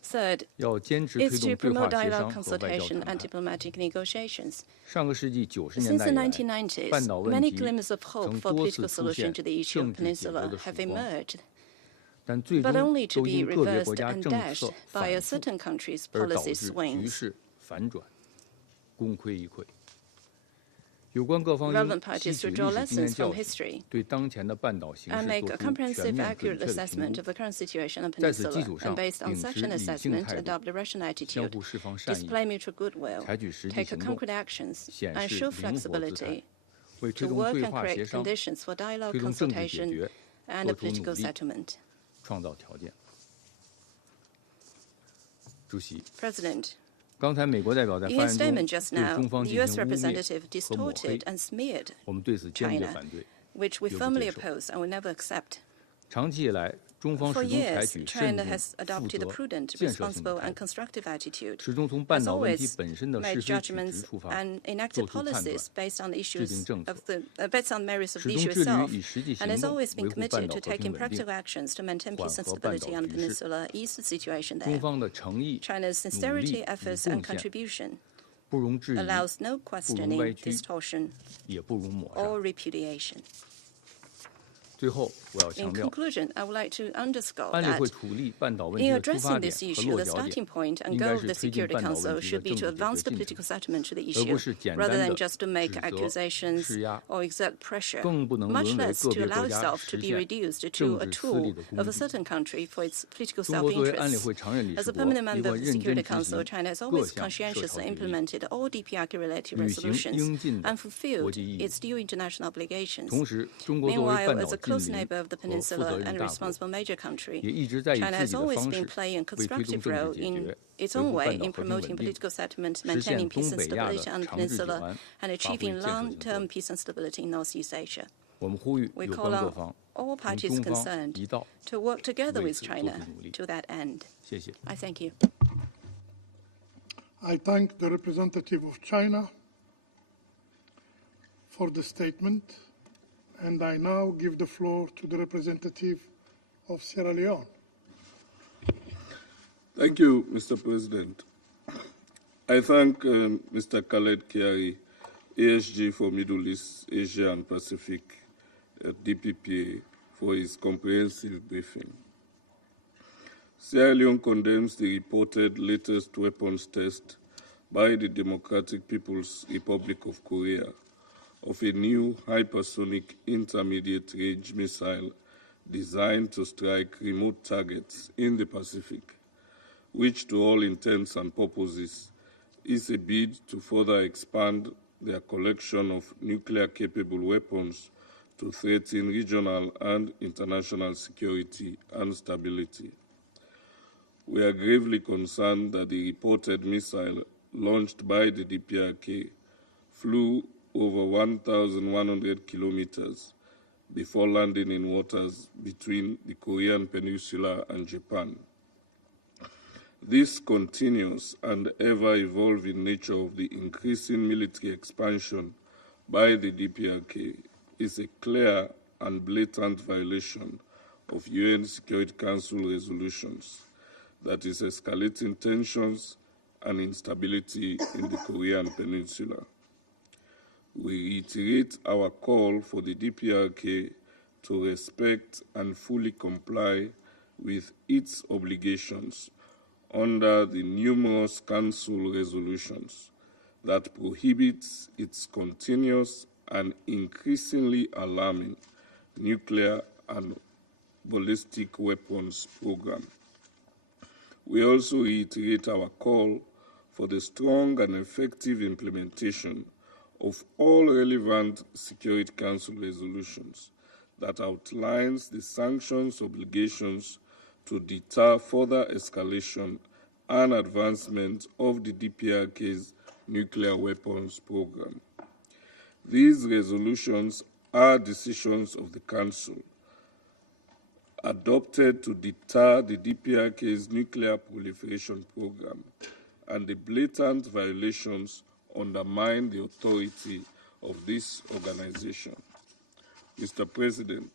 Third is to promote dialogue, consultation, and diplomatic negotiations. Since the 1990s, many glimmers of hope for a political solution to the issue of the peninsula have emerged, but only to be reversed and dashed by a certain country's policy swings. Relevant parties should draw lessons from history and make a comprehensive, accurate assessment of the current situation on the peninsula, and based on such an assessment, adopt a rational attitude, display mutual goodwill, take concrete actions, and show flexibility to work and create conditions for dialogue, consultation, and a political settlement. President, in his statement just now, the U.S. representative distorted and smeared China, which we firmly oppose and will never accept. For years, China has adopted a prudent, responsible, and constructive attitude, has always made judgments and enacted policies based on the issues based on merits of the issue itself, and has always been committed to taking practical actions to maintain peace and stability on the peninsula, ease the situation there. China's sincerity, efforts, and contribution allows no questioning, distortion, or repudiation. In conclusion, I would like to underscore that in addressing this issue, the starting point and goal of the Security Council should be to advance the political settlement to the issue, rather than just to make accusations or exert pressure, much less to allow itself to be reduced to a tool of a certain country for its political self-interest. As a permanent member of the Security Council, China has always conscientiously implemented all DPRK-related resolutions and fulfilled its due international obligations. Meanwhile, as a close neighbor of the peninsula and a responsible major country, China has always been playing a constructive role in its own way in promoting political settlement, maintaining peace and stability on the peninsula, and achieving long-term peace and stability in Northeast Asia. We call on all parties concerned to work together with China to that end. I thank you. I thank the representative of China for the statement. And I now give the floor to the representative of Sierra Leone. Thank you, Mr. President. I thank Mr. Khaled Kiari, ASG for Middle East, Asia and Pacific at DPPA, for his comprehensive briefing. Sierra Leone condemns the reported latest weapons test by the Democratic People's Republic of Korea of a new hypersonic intermediate-range missile designed to strike remote targets in the Pacific, which to all intents and purposes is a bid to further expand their collection of nuclear-capable weapons to threaten regional and international security and stability. we are gravely concerned that the reported missile launched by the DPRK flew over 1,100 kilometers before landing in waters between the Korean Peninsula and Japan. This continuous and ever-evolving nature of the increasing military expansion by the DPRK is a clear and blatant violation of UN Security Council resolutions that is escalating tensions and instability in the Korean Peninsula. We reiterate our call for the DPRK to respect and fully comply with its obligations under the numerous Council resolutions that prohibits its continuous and increasingly alarming nuclear and ballistic weapons program. We also reiterate our call for the strong and effective implementation of all relevant Security Council resolutions that outlines the sanctions obligations to deter further escalation and advancement of the DPRK's nuclear weapons program. These resolutions are decisions of the Council adopted to deter the DPRK's nuclear proliferation program, and the blatant violations undermine the authority of this organization. Mr. President,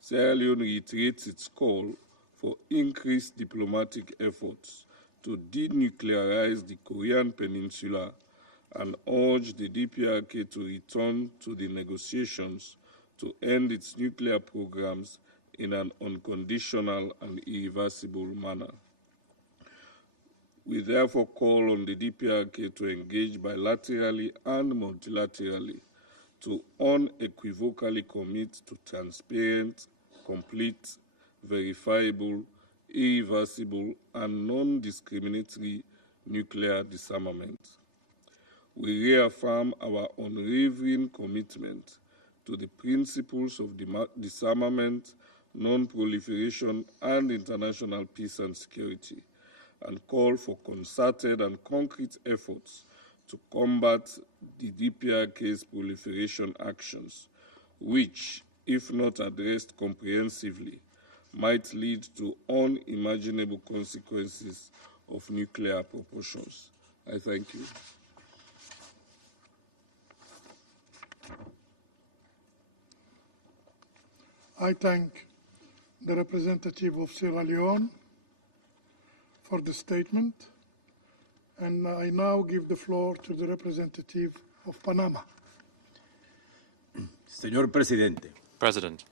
Sierra Leone reiterates its call for increased diplomatic efforts to denuclearize the Korean Peninsula and urge the DPRK to return to the negotiations to end its nuclear programs in an unconditional and irreversible manner. We therefore call on the DPRK to engage bilaterally and multilaterally to unequivocally commit to transparent, complete, verifiable, irreversible, and non-discriminatory nuclear disarmament. We reaffirm our unwavering commitment to the principles of disarmament, non-proliferation, and international peace and security, and call for concerted and concrete efforts to combat the DPRK's proliferation actions, which, if not addressed comprehensively, might lead to unimaginable consequences of nuclear proportions. I thank you. I thank the representative of Sierra Leone for the statement, and I now give the floor to the representative of Panama. Señor Presidente, President,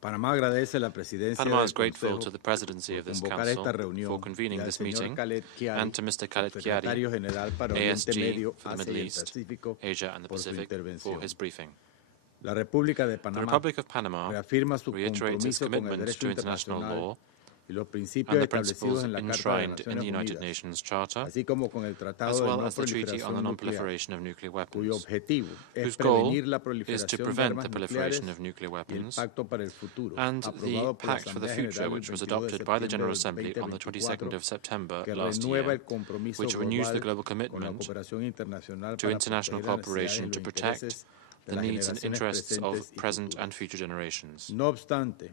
Panama agradece la presidencia Panama del is grateful Consejo to the presidency of this convocar council esta reunión for convening y al this señor meeting, Khaled Chiari, and to Mr. Khaled Chiari, Secretario General para Oriente ASG Medio, for the Asia Middle y el East, Pacífico, Asia and the por su Pacific, intervención. for his briefing. La República de The Panamá Republic of Panama reafirma su reiterates its compromiso con el commitment derecho to international internacional law y los principios and the establecidos principles en la Carta de enshrined las in the Naciones United Unidas, Nations Charter, así como con el as Tratado de well No as the Treaty on the Proliferación Nuclear, Non-Proliferation of Nuclear cuyo Weapons, objetivo es whose goal prevenir la is to proliferación de prevent armas the nucleares proliferation of nuclear y el weapons, Pacto para el Futuro, and the aprobado por la Pact for the Asamblea Future, General which was el 22 de adopted by the General septiembre Assembly on the 22nd 2024, of September que last renueva year, el compromiso which renews the global global con la commitment cooperación internacional to para international proteger las necesidades cooperation y to los protect intereses de the las needs and generaciones interests presentes of y present futuras. and future generations. No obstante,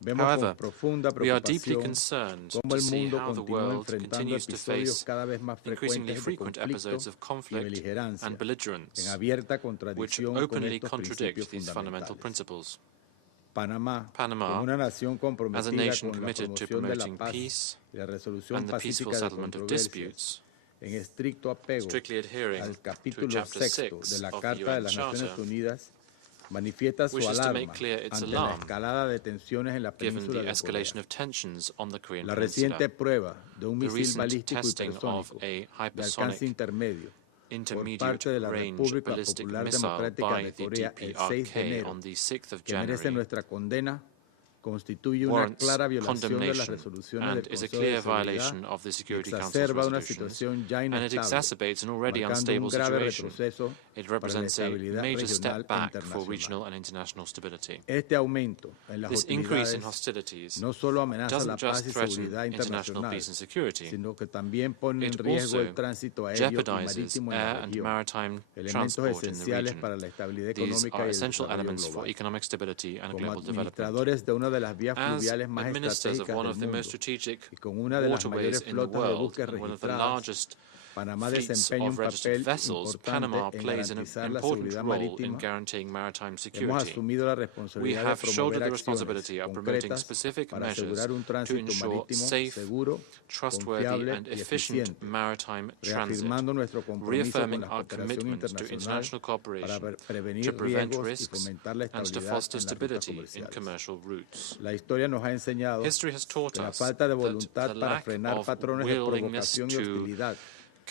vemos However, con profunda we are deeply preocupación concerned cómo to el see mundo how the continúa world enfrentando continues to episodios face cada vez más increasingly frecuentes de frequent episodes conflicto of y conflict beligerancia, and belligerence, en abierta which contradicción con openly estos contradict principios these fundamental fundamentales. principles. Panamá, Panama, como una nación as a comprometida nation con la committed to promoción de la promoting paz peace y la resolución and the peaceful pacífica de settlement of controversias, disputes, en estricto apego strictly adhering al to capítulo Chapter sexto 6 de la of the Carta de UN las Naciones Charter, Unidas, manifiesta su wishes to make alarma clear its ante la alarm escalada de tensiones en la given península the de Corea. escalation of tensions on the Korean La Peninsula, reciente prueba de un the misil recent balístico testing of hipersónico a de alcance hypersonic intermedio por intermediate parte de la range República ballistic Popular missile Democrática by de the Corea el 6 de DPRK enero, on the 6th of que merece January, nuestra condena, constituye una warrants clara violación de las condemnation resoluciones and del is a Consejo clear de Seguridad violation of the Security y Council's exacerba una resolutions, situación ya and it inestable, exacerbates an already marcando unstable un grave situation. retroceso It para la represents a estabilidad major regional step e back for internacional. regional and international stability. Este aumento en las This increase in hostilidades hostilities no solo amenaza la doesn't just paz y threaten seguridad international internacional, peace and security, sino que también pone en it riesgo el also tránsito aéreo y jeopardizes marítimo en la air and región, maritime elementos transport in the esenciales region. para la estabilidad These económica are y el essential desarrollo elements for global. economic stability and Como global development. administradores de una de las vías As fluviales más administrators of estratégicas one del of the most mundo strategic y con una de las waterways mayores in the flotas de world buques and one of the registradas, largest Panamá fleets desempeña un of registered papel vessels, importante Panama en plays an garantizar la important seguridad role in marítima. guaranteeing maritime Hemos security. asumido la We responsabilidad de have shouldered promover the acciones responsibility of promoting concretas specific para measures asegurar un to tránsito ensure marítimo safe, seguro, trustworthy, confiable and y efficient eficiente, maritime transit, reafirmando nuestro compromiso con reaffirming la our cooperación commitment to internacional international para cooperation to prevenir prevent riesgos y risks fomentar la and to estabilidad foster en las rutas stability in comerciales. commercial routes. La historia nos ha enseñado History has taught que la us falta de that voluntad the para lack frenar of patrones de willingness provocación y to hostilidad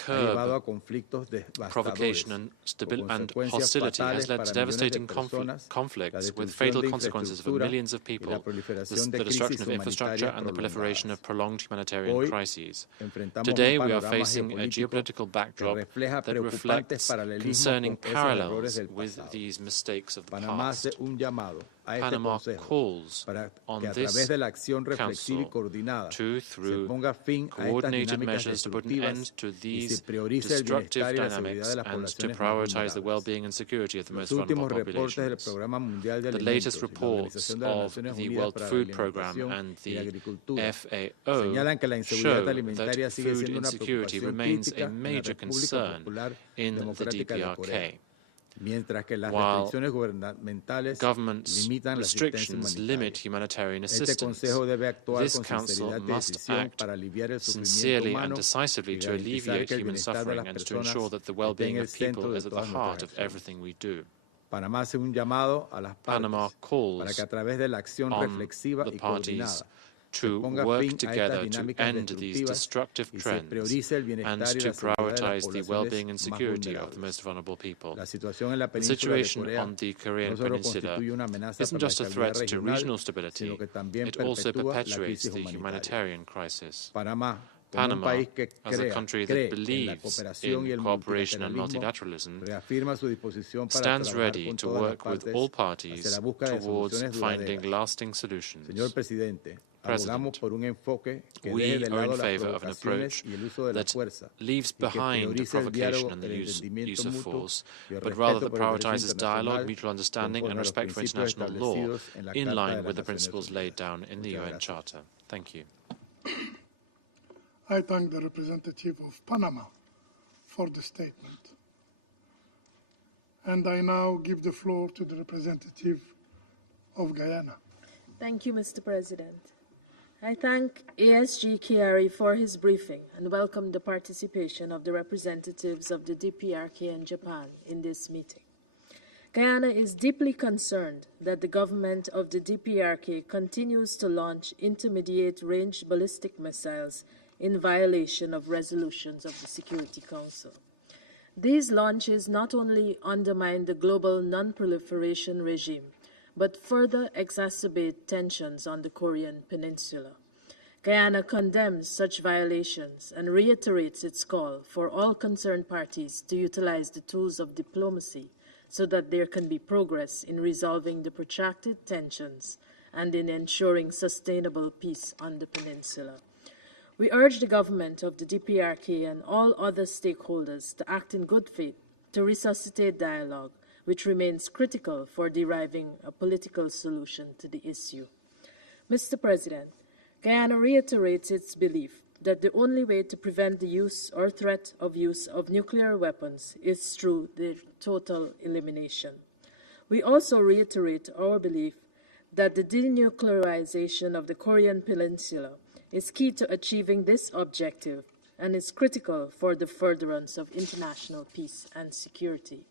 ha llevado curb a conflictos devastadores, provocation and con consequences consecuencias hostility has fatales led para to millones de devastating personas, la conflicts with destrucción fatal de consequences for infraestructura millions of y la people, proliferación de the destruction crisis of infrastructure humanitarias and the proliferation of prolongadas. prolonged humanitarian Hoy crises. enfrentamos Today un we are panorama facing a geopolítico geopolitical que backdrop refleja that preocupantes reflects paralelismos concerning con esos errores parallels del with pasado. these mistakes of the Panamá hace past. un llamado a este Panama Consejo calls para on que a this través de la acción reflexiva y Council coordinada to, se through ponga fin a estas coordinated dinámicas measures, to put an end destructivas to y se these priorice el destructive bienestar y la seguridad de dynamics las and to poblaciones más prioritize the vulnerables. well-being and security of the Los most vulnerable últimos reportes del populations. Programa Mundial de The Alimentos latest y la reports Organización de las of Naciones the Unidas World para la Food Programme Alimentación and y la the Agricultura FAO señalan que la show inseguridad alimentaria that sigue food siendo una insecurity preocupación remains crítica a en la major República concern Popular in the Democrática de Corea, DPRK. mientras que las While restricciones gubernamentales governments' limitan la asistencia restrictions limit humanitaria. humanitarian Este assistance, Consejo debe actuar this con Council sinceridad de must decisión act para aliviar el sufrimiento sincerely and humano decisively y to garantizar alleviate que el human bienestar de suffering las and to personas ensure that the esté en well-being el of people centro de is at the todas heart nuestras of acciones. everything we do. Panamá hace un llamado a las Panama partes calls para que a través de la acción on reflexiva the y parties coordinada se to ponga work fin a estas together to dinámicas end these destructivas destructive y se trends priorice el and bienestar y to la seguridad de las prioritize the well-being poblaciones and más security of the vulnerables. most vulnerable people. La situación en la The península de situation Corea on the Korean no solo Peninsula constituye una amenaza isn't para la just a estabilidad threat to regional, regional stability, sino que también it also perpetúa la perpetuates crisis the humanitaria. humanitarian crisis. Panamá, como un Panama, país que as a country cree that en la believes cooperación y in el cooperation and multilateralismo, multilateralism, reafirma su disposición para stands trabajar ready con to todas las work with partes all hacia parties la búsqueda de towards soluciones finding duraderas. lasting solutions. Señor Presidente, President, abogamos por un enfoque que deje we de are lado in las favor of an provocaciones approach y el uso de la that fuerza leaves y que behind the priorice el provocation diálogo, and el the entendimiento use of mutuo force, y el but rather respeto that por el derecho prioritizes dialogue, internacional mutual understanding, and conforme a los respect for principios international law establecidos en la in Carta de line las with the Naciones principles laid Unidas. down in the Muchas UN gracias. Charter. Thank you. I thank the representative of Panama for the statement. And I now give the floor to the representative of Guyana. Thank you, Mr. President. I thank ASG Chiari for his briefing and welcome the participation of the representatives of the DPRK and Japan in this meeting. Guyana is deeply concerned that the government of the DPRK continues to launch intermediate-range ballistic missiles in violation of resolutions of the Security Council. These launches not only undermine the global non-proliferation regime, but further exacerbate tensions on the Korean Peninsula. Guyana condemns such violations and reiterates its call for all concerned parties to utilize the tools of diplomacy so that there can be progress in resolving the protracted tensions and in ensuring sustainable peace on the peninsula. We urge the government of the DPRK and all other stakeholders to act in good faith to resuscitate dialogue, which remains critical for deriving a political solution to the issue. Mr. President, Guyana reiterates its belief that the only way to prevent the use or threat of use of nuclear weapons is through their total elimination. We also reiterate our belief that the denuclearization of the Korean Peninsula is key to achieving this objective and is critical for the furtherance of international peace and security.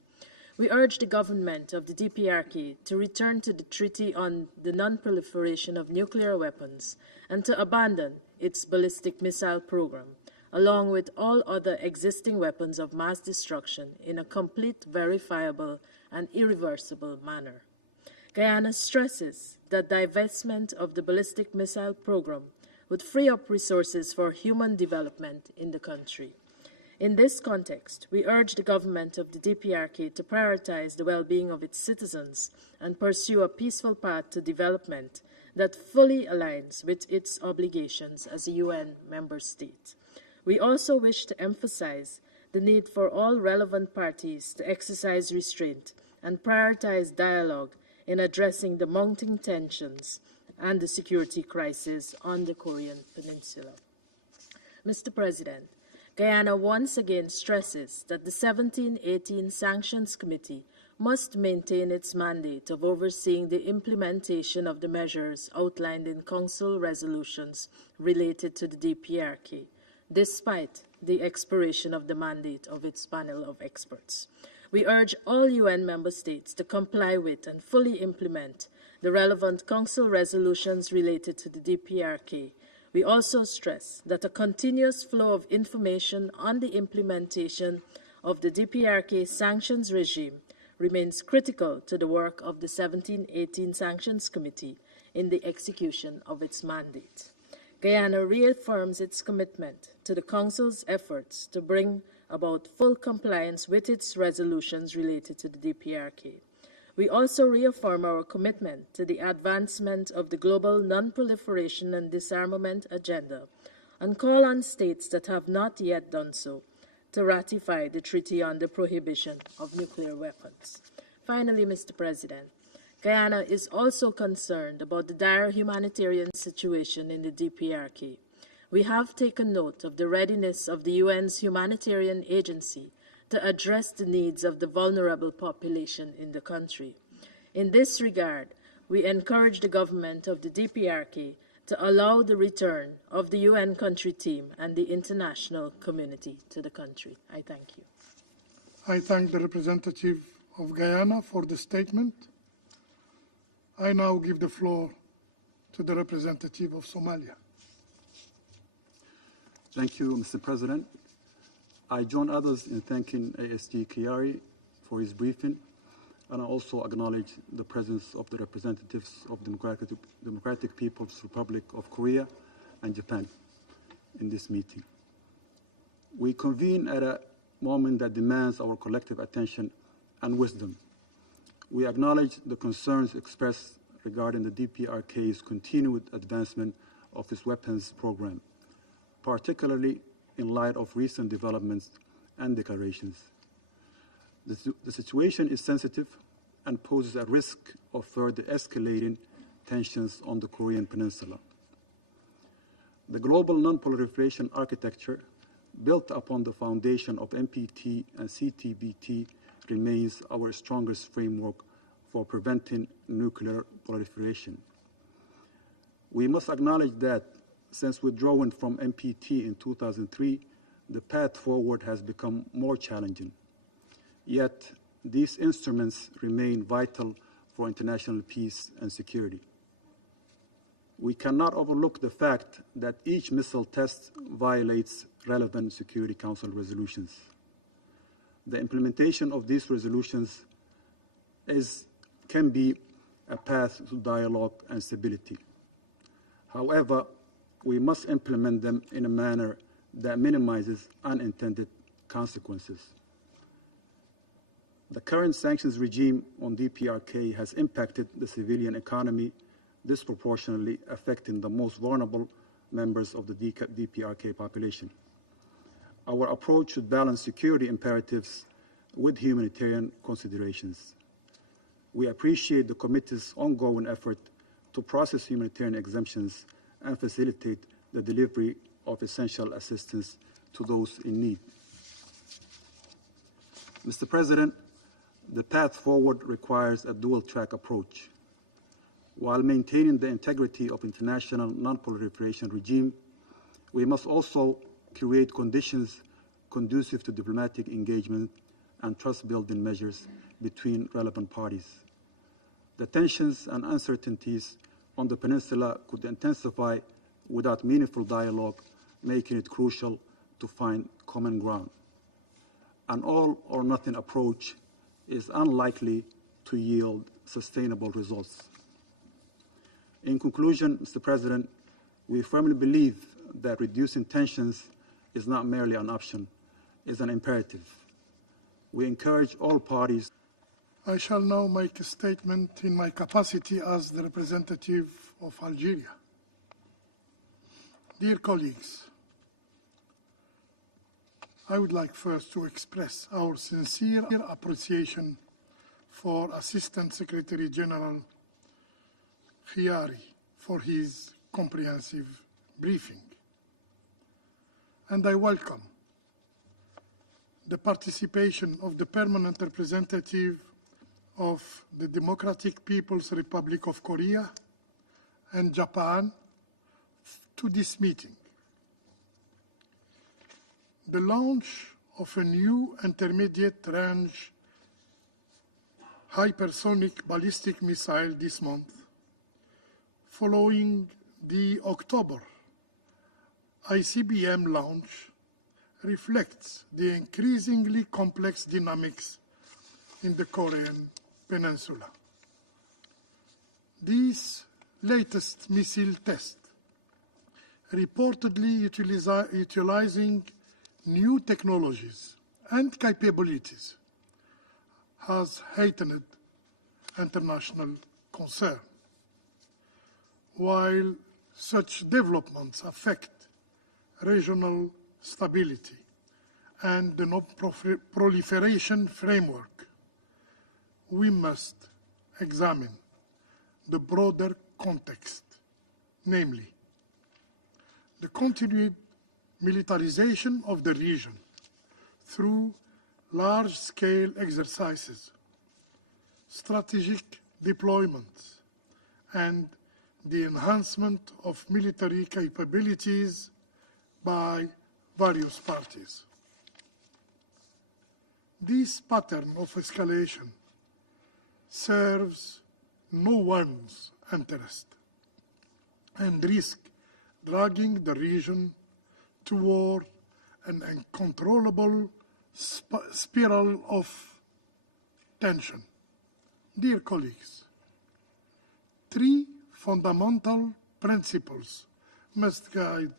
We urge the government of the DPRK to return to the Treaty on the Non-Proliferation of Nuclear Weapons and to abandon its ballistic missile program, along with all other existing weapons of mass destruction in a complete, verifiable, and irreversible manner. Guyana stresses that divestment of the ballistic missile program would free up resources for human development in the country. In this context, we urge the government of the DPRK to prioritize the well-being of its citizens and pursue a peaceful path to development that fully aligns with its obligations as a UN member state. We also wish to emphasize the need for all relevant parties to exercise restraint and prioritize dialogue in addressing the mounting tensions and the security crisis on the Korean Peninsula. Mr. President, Guyana once again stresses that the 1718 Sanctions Committee must maintain its mandate of overseeing the implementation of the measures outlined in Council resolutions related to the DPRK, despite the expiration of the mandate of its panel of experts. We urge all UN member states to comply with and fully implement the relevant Council resolutions related to the DPRK. We also stress that a continuous flow of information on the implementation of the DPRK sanctions regime remains critical to the work of the 1718 Sanctions Committee in the execution of its mandate. Guyana reaffirms its commitment to the Council's efforts to bring about full compliance with its resolutions related to the DPRK. We also reaffirm our commitment to the advancement of the global non-proliferation and disarmament agenda and call on states that have not yet done so to ratify the Treaty on the Prohibition of Nuclear Weapons. Finally, Mr. President, Guyana is also concerned about the dire humanitarian situation in the DPRK. We have taken note of the readiness of the UN's humanitarian agency to address the needs of the vulnerable population in the country. In this regard, we encourage the government of the DPRK to allow the return of the UN country team and the international community to the country. I thank you. I thank the representative of Guyana for the statement. I now give the floor to the representative of Somalia. Thank you, Mr. President. I join others in thanking ASG Kiari for his briefing, and I also acknowledge the presence of the representatives of Democratic People's Republic of Korea and Japan in this meeting. We convene at a moment that demands our collective attention and wisdom. We acknowledge the concerns expressed regarding the DPRK's continued advancement of its weapons program, particularly in light of recent developments and declarations. The situation is sensitive and poses a risk of further escalating tensions on the Korean Peninsula. The global non-proliferation architecture, built upon the foundation of NPT and CTBT, remains our strongest framework for preventing nuclear proliferation. We must acknowledge that since withdrawing from NPT in 2003, the path forward has become more challenging. Yet, these instruments remain vital for international peace and security. We cannot overlook the fact that each missile test violates relevant Security Council resolutions. The implementation of these resolutions can be a path to dialogue and stability. However, we must implement them in a manner that minimizes unintended consequences. The current sanctions regime on DPRK has impacted the civilian economy, disproportionately affecting the most vulnerable members of the DPRK population. Our approach should balance security imperatives with humanitarian considerations. We appreciate the committee's ongoing effort to process humanitarian exemptions and facilitate the delivery of essential assistance to those in need. Mr. President, the path forward requires a dual-track approach. While maintaining the integrity of international non-proliferation regime, we must also create conditions conducive to diplomatic engagement and trust-building measures between relevant parties. The tensions and uncertainties on the peninsula could intensify without meaningful dialogue, making it crucial to find common ground. An all-or-nothing approach is unlikely to yield sustainable results. In conclusion, Mr. President, we firmly believe that reducing tensions is not merely an option, it's an imperative. We encourage all parties. I shall now make a statement in my capacity as the representative of Algeria. Dear colleagues, I would like first to express our sincere appreciation for Assistant Secretary General Khiari for his comprehensive briefing. And I welcome the participation of the permanent representative of the Democratic People's Republic of Korea and Japan to this meeting. The launch of a new intermediate range hypersonic ballistic missile this month, following the October ICBM launch, reflects the increasingly complex dynamics in the Korean Peninsula. This latest missile test, reportedly utilizing new technologies and capabilities, has heightened international concern. While such developments affect regional stability and the non-proliferation framework, we must examine the broader context, namely the continued militarization of the region through large-scale exercises, strategic deployments, and the enhancement of military capabilities by various parties. This pattern of escalation serves no one's interest and risks dragging the region toward an uncontrollable spiral of tension. Dear colleagues, three fundamental principles must guide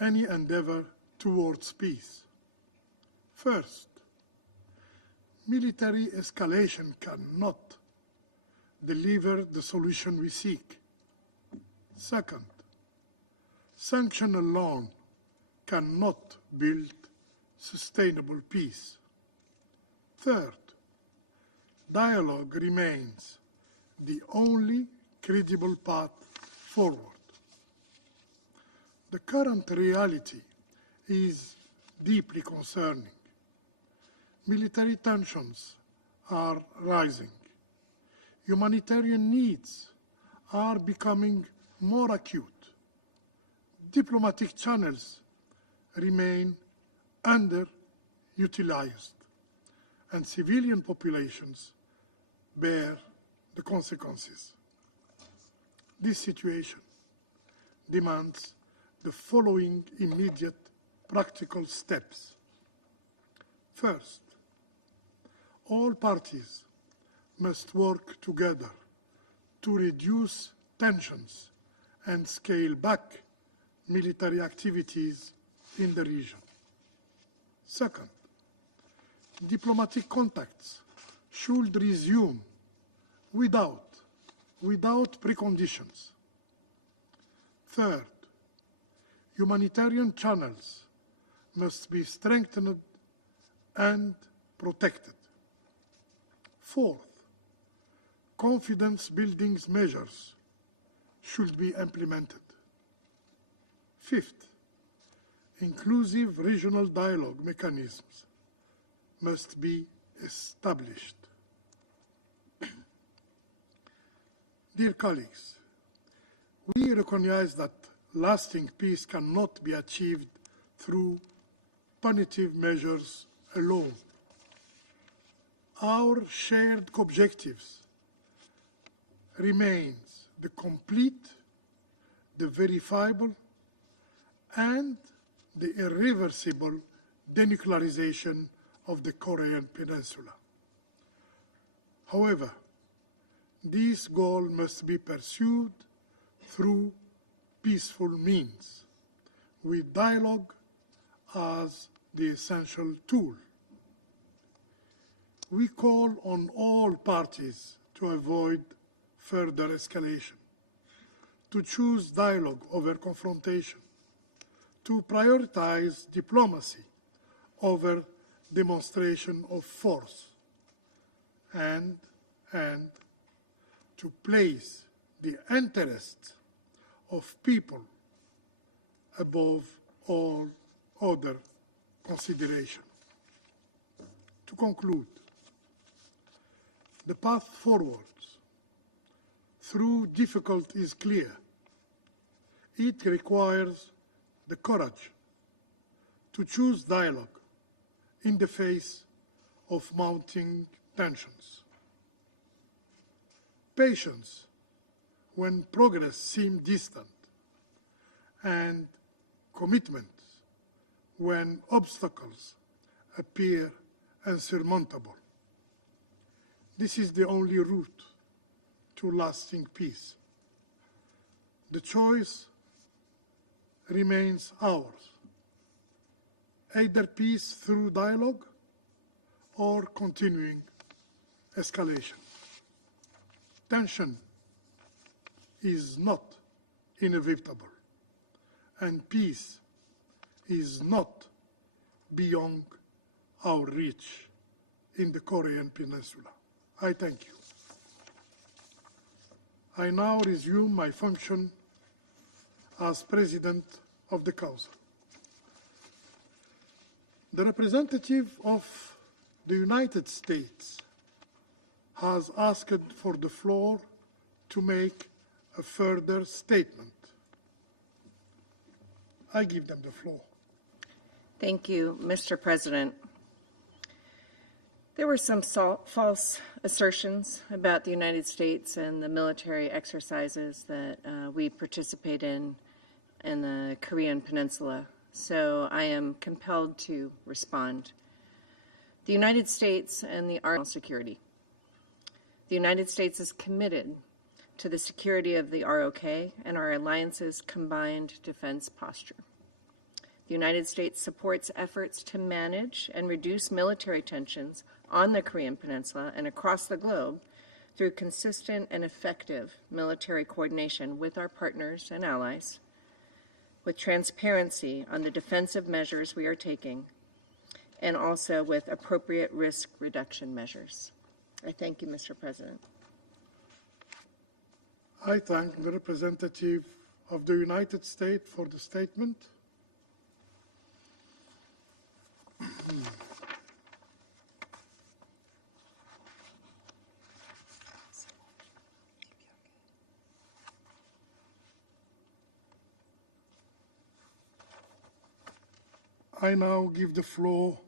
any endeavor towards peace. First, military escalation cannot deliver the solution we seek. Second, sanction alone cannot build sustainable peace. Third, dialogue remains the only credible path forward. The current reality is deeply concerning. Military tensions are rising. Humanitarian needs are becoming more acute. Diplomatic channels remain underutilized, and civilian populations bear the consequences. This situation demands the following immediate practical steps. First, all parties must work together to reduce tensions and scale back military activities in the region. Second, diplomatic contacts should resume without preconditions. Third, humanitarian channels must be strengthened and protected. Fourth, confidence-building measures should be implemented. Fifth, inclusive regional dialogue mechanisms must be established. Dear colleagues, we recognize that lasting peace cannot be achieved through punitive measures alone. Our shared objectives remains the complete, the verifiable, and the irreversible denuclearization of the Korean Peninsula. However, This goal must be pursued through peaceful means, with dialogue as the essential tool. We call on all parties to avoid further escalation, to choose dialogue over confrontation, to prioritize diplomacy over demonstration of force, and to place the interests of people above all other consideration. To conclude, the path forwards through difficulty is clear. It requires the courage to choose dialogue in the face of mounting tensions. Patience when progress seems distant, and commitment when obstacles appear insurmountable. This is the only route to lasting peace. The choice remains ours: either peace through dialogue or continuing escalation. Tension is not inevitable, and peace is not beyond our reach in the Korean Peninsula. I thank you. I now resume my function as President of the Council. The representative of the United States has asked for the floor to make a further statement. I give them the floor. Thank you, Mr. President. There were some false assertions about the United States and the military exercises that we participate in the Korean Peninsula, so I am compelled to respond. The United States and the Army security. The United States is committed to the security of the ROK and our alliance's combined defense posture. The United States supports efforts to manage and reduce military tensions on the Korean Peninsula and across the globe through consistent and effective military coordination with our partners and allies, with transparency on the defensive measures we are taking, and also with appropriate risk reduction measures. I thank you, Mr. President. I thank the representative of the United States for the statement. I now give the floor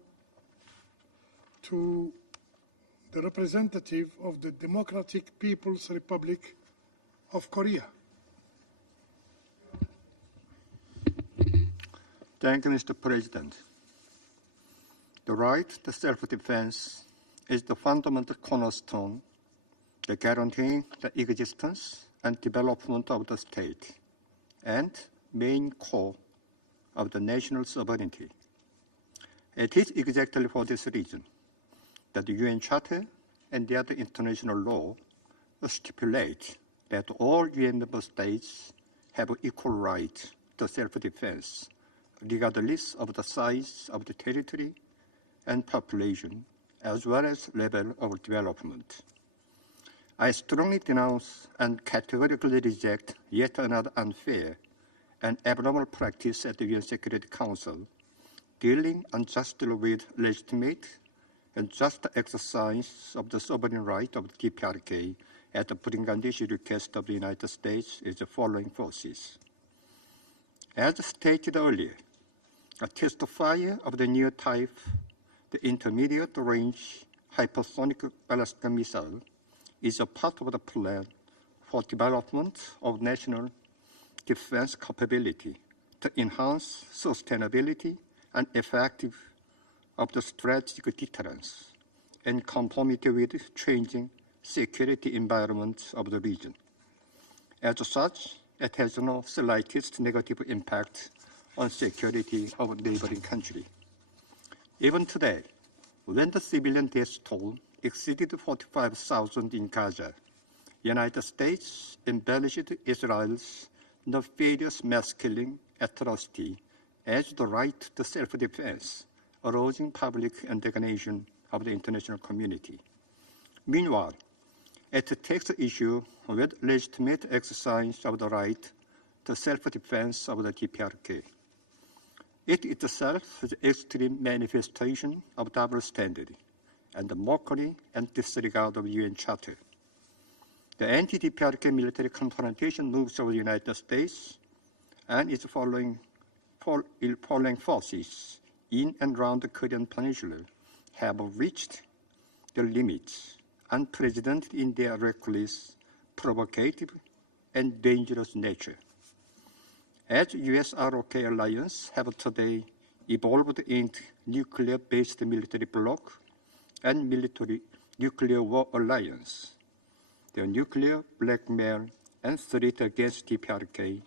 to the representative of the Democratic People's Republic of Korea. Thank you, Mr. President. The right to self-defense is the fundamental cornerstone that guarantees the existence and development of the state and main core of the national sovereignty. It is exactly for this reason that the UN Charter and the other international law stipulate that all UN member states have equal right to self-defense, regardless of the size of the territory and population, as well as level of development. I strongly denounce and categorically reject yet another unfair and abnormal practice at the UN Security Council, dealing unjustly with legitimate and just exercise of the sovereign right of the DPRK at the Bangladeshi request of the United States is the following forces. As stated earlier, a test fire of the new type, the intermediate range hypersonic ballistic missile, is a part of the plan for development of national defense capability to enhance sustainability and effective of the strategic deterrence in conformity with changing security environment of the region. As such, it has no slightest negative impact on security of a neighboring country. Even today, when the civilian death toll exceeded 45,000 in Gaza, the United States embellished Israel's nefarious mass killing atrocity as the right to self-defense, arousing public indignation of the international community. Meanwhile, it takes the issue with legitimate exercise of the right to self-defense of the DPRK. It itself is an extreme manifestation of double standard and the mockery and disregard of the UN Charter. The anti-DPRK military confrontation moves of the United States and its following forces in and around the Korean Peninsula have reached the limits unprecedented in their reckless, provocative, and dangerous nature. As US-ROK alliance have today evolved into nuclear-based military bloc and military nuclear war alliance, the nuclear blackmail and threat against DPRK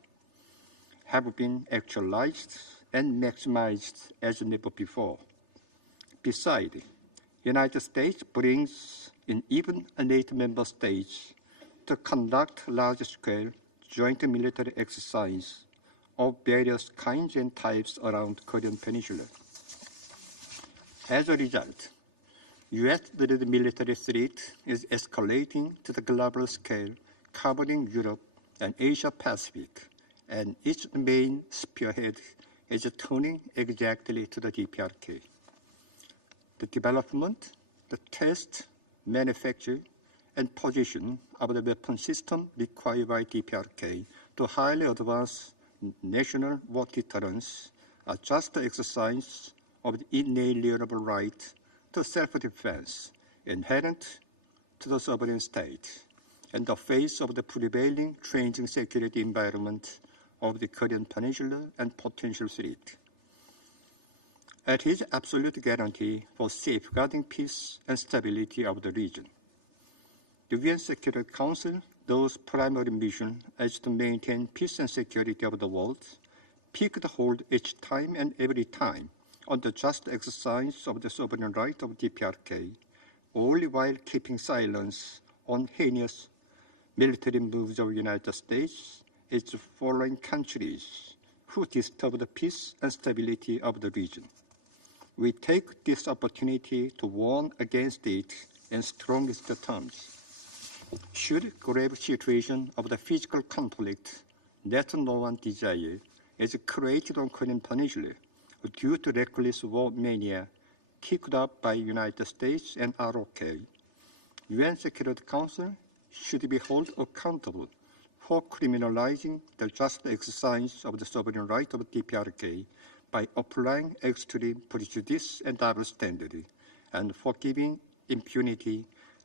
have been actualized and maximized as never before. Besides, the United States brings in even NATO member states to conduct large-scale joint military exercise of various kinds and types around Korean Peninsula. As a result, US-led military threat is escalating to the global scale, covering Europe and Asia-Pacific, and its main spearhead is turning exactly to the DPRK. The development, the test, manufacture, and position of the weapon system required by DPRK to highly advance national war deterrence are just the exercise of the inalienable right to self-defense inherent to the sovereign state in the face of the prevailing changing security environment of the Korean Peninsula and potential threat. It is absolute guarantee for safeguarding peace and stability of the region. The UN Security Council, whose primary mission is to maintain peace and security of the world, picked hold each time and every time on the just exercise of the sovereign right of DPRK, only while keeping silence on heinous military moves of the United States, its foreign countries who disturb the peace and stability of the region. We take this opportunity to warn against it in strongest terms. Should grave situation of the physical conflict that no one desires is created on Korean Peninsula due to reckless war mania kicked up by United States and ROK, UN Security Council should be held accountable for criminalizing the just exercise of the sovereign right of DPRK by applying extreme prejudice and double standard and for giving impunity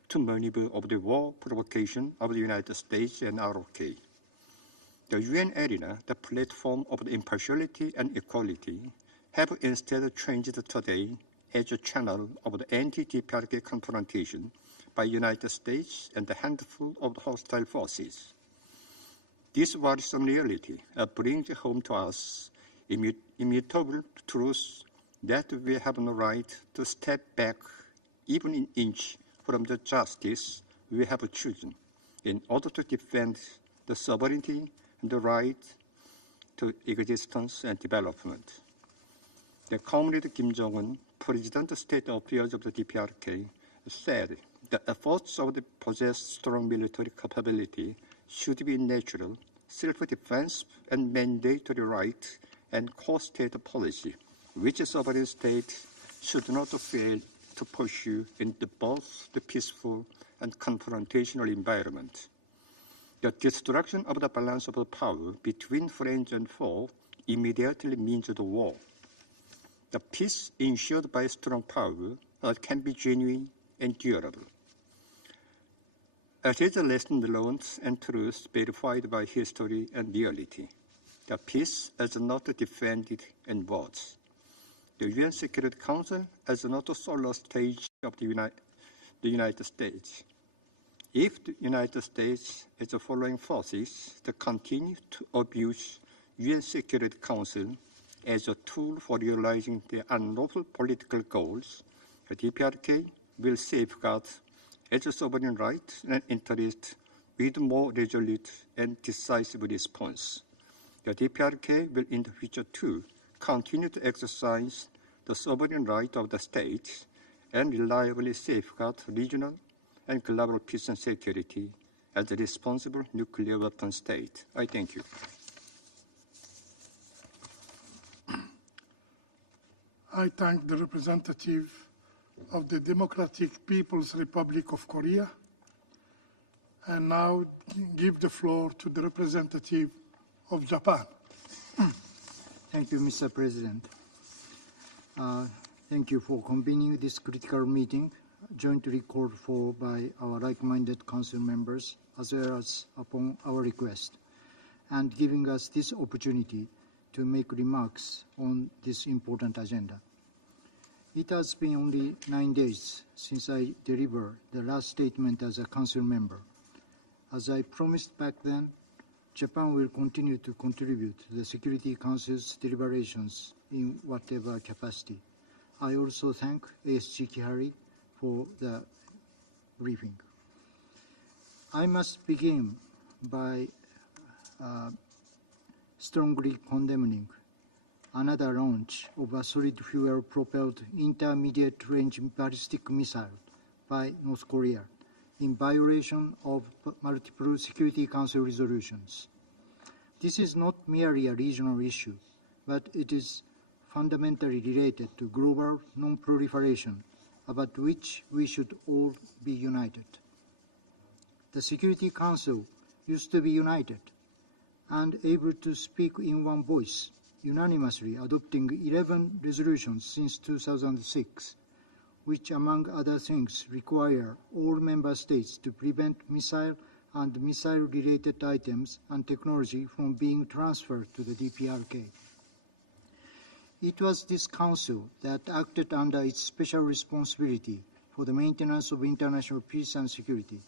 to maneuver of the war provocation of the United States and ROK. The UN arena, the platform of the impartiality and equality, have instead changed today as a channel of the anti-DPRK confrontation by the United States and a handful of the hostile forces. This worrisome reality brings home to us immutable truth that we have no right to step back even an inch from the justice we have chosen in order to defend the sovereignty and the right to existence and development. The Comrade Kim Jong-un, President of State Affairs of the DPRK, said the efforts of the possessed strong military capability should be natural, self-defense and mandatory right and co-state policy, which a sovereign state should not fail to pursue in both the peaceful and confrontational environment. The destruction of the balance of power between friends and foe immediately means the war. The peace ensured by strong power can be genuine and durable. It is a lesson learned and truth verified by history and reality. The peace is not defended in words. The UN Security Council is not a solo stage of the United States. If the United States is following forces that continue to abuse UN Security Council as a tool for realizing their unlawful political goals, the DPRK will safeguard its sovereign rights and interests with more resolute and decisive response. The DPRK will in the future too continue to exercise the sovereign right of the states and reliably safeguard regional and global peace and security as a responsible nuclear weapon state. I thank you. I thank the representative of the Democratic People's Republic of Korea, and now give the floor to the representative of Japan. Thank you, Mr. President. Thank you for convening this critical meeting, jointly called for by our like-minded council members, as well as upon our request, and giving us this opportunity to make remarks on this important agenda. It has been only 9 days since I delivered the last statement as a council member. As I promised back then, Japan will continue to contribute to the Security Council's deliberations in whatever capacity. I also thank ASG Kihari for the briefing. I must begin by strongly condemning another launch of a solid fuel-propelled intermediate-range ballistic missile by North Korea in violation of multiple Security Council resolutions. This is not merely a regional issue, but it is fundamentally related to global non-proliferation, about which we should all be united. The Security Council used to be united and able to speak in one voice, unanimously adopting 11 resolutions since 2006, which, among other things, require all member states to prevent missile and missile-related items and technology from being transferred to the DPRK. It was this Council that acted under its special responsibility for the maintenance of international peace and security.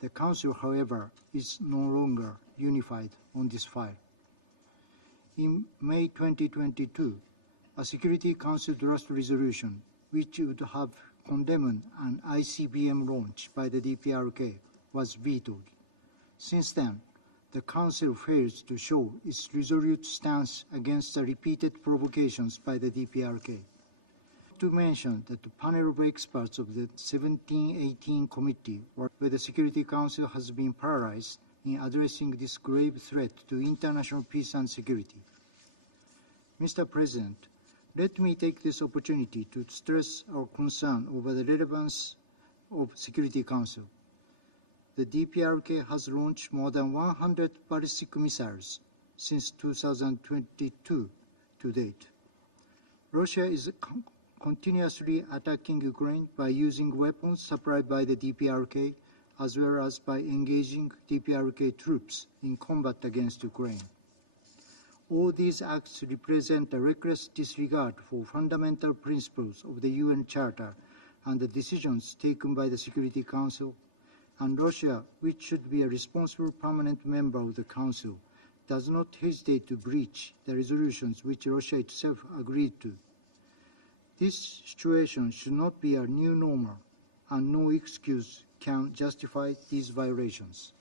The Council, however, is no longer unified on this file. In May 2022, a Security Council draft resolution which would have condemned an ICBM launch by the DPRK was vetoed. Since then, the Council fails to show its resolute stance against the repeated provocations by the DPRK. To mention that the panel of experts of the 1718 Committee, where the Security Council has been paralyzed in addressing this grave threat to international peace and security. Mr. President, let me take this opportunity to stress our concern over the relevance of Security Council. The DPRK has launched more than 100 ballistic missiles since 2022 to date. Russia is continuously attacking Ukraine by using weapons supplied by the DPRK, as well as by engaging DPRK troops in combat against Ukraine. All these acts represent a reckless disregard for fundamental principles of the UN Charter and the decisions taken by the Security Council, and Russia, which should be a responsible permanent member of the Council, does not hesitate to breach the resolutions which Russia itself agreed to. This situation should not be a new normal, and no excuse can justify these violations.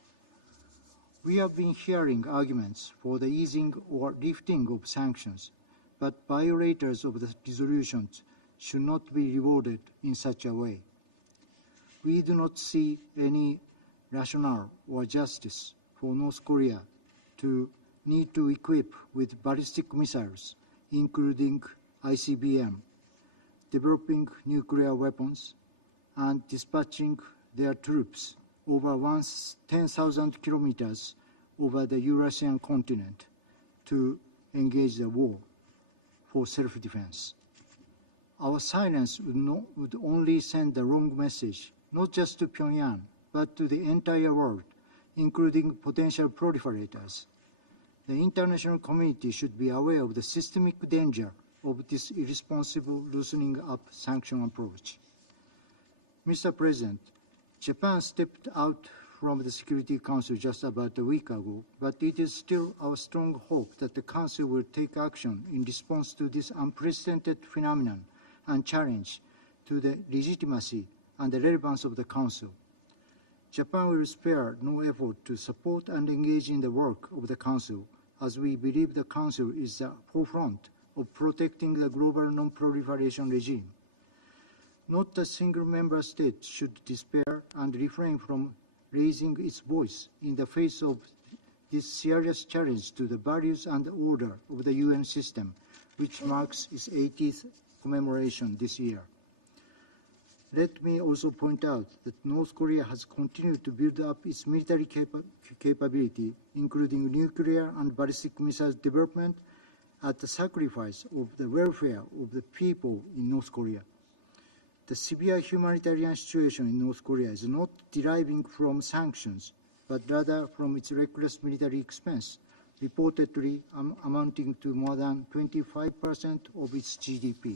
We have been hearing arguments for the easing or lifting of sanctions, but violators of the resolutions should not be rewarded in such a way. We do not see any rationale or justice for North Korea to need to equip with ballistic missiles, including ICBM, developing nuclear weapons, and dispatching their troops over 10,000 kilometers over the Eurasian continent to engage the war for self-defense. Our silence would only send the wrong message, not just to Pyongyang, but to the entire world, including potential proliferators. The international community should be aware of the systemic danger of this irresponsible loosening up sanction approach. Mr. President, Japan stepped out from the Security Council just about a week ago, but it is still our strong hope that the Council will take action in response to this unprecedented phenomenon and challenge to the legitimacy and the relevance of the Council. Japan will spare no effort to support and engage in the work of the Council, as we believe the Council is the forefront of protecting the global non-proliferation regime. Not a single member state should despair and refrain from raising its voice in the face of this serious challenge to the values and order of the UN system, which marks its 80th commemoration this year. Let me also point out that North Korea has continued to build up its military capability, including nuclear and ballistic missiles development, at the sacrifice of the welfare of the people in North Korea. The severe humanitarian situation in North Korea is not deriving from sanctions, but rather from its reckless military expense, reportedly amounting to more than 25% of its GDP.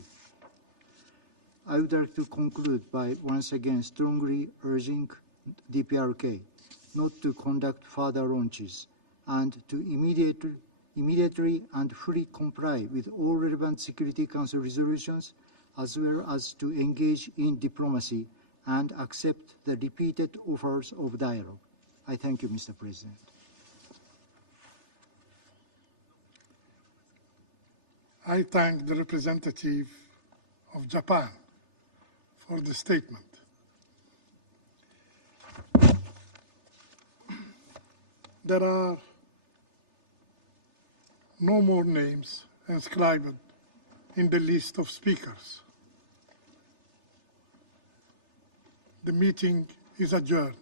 I would like to conclude by once again strongly urging DPRK not to conduct further launches and to immediately and fully comply with all relevant Security Council resolutions, as well as to engage in diplomacy and accept the repeated offers of dialogue. I thank you, Mr. President. I thank the representative of Japan for the statement. There are no more names inscribed in the list of speakers. The meeting is adjourned.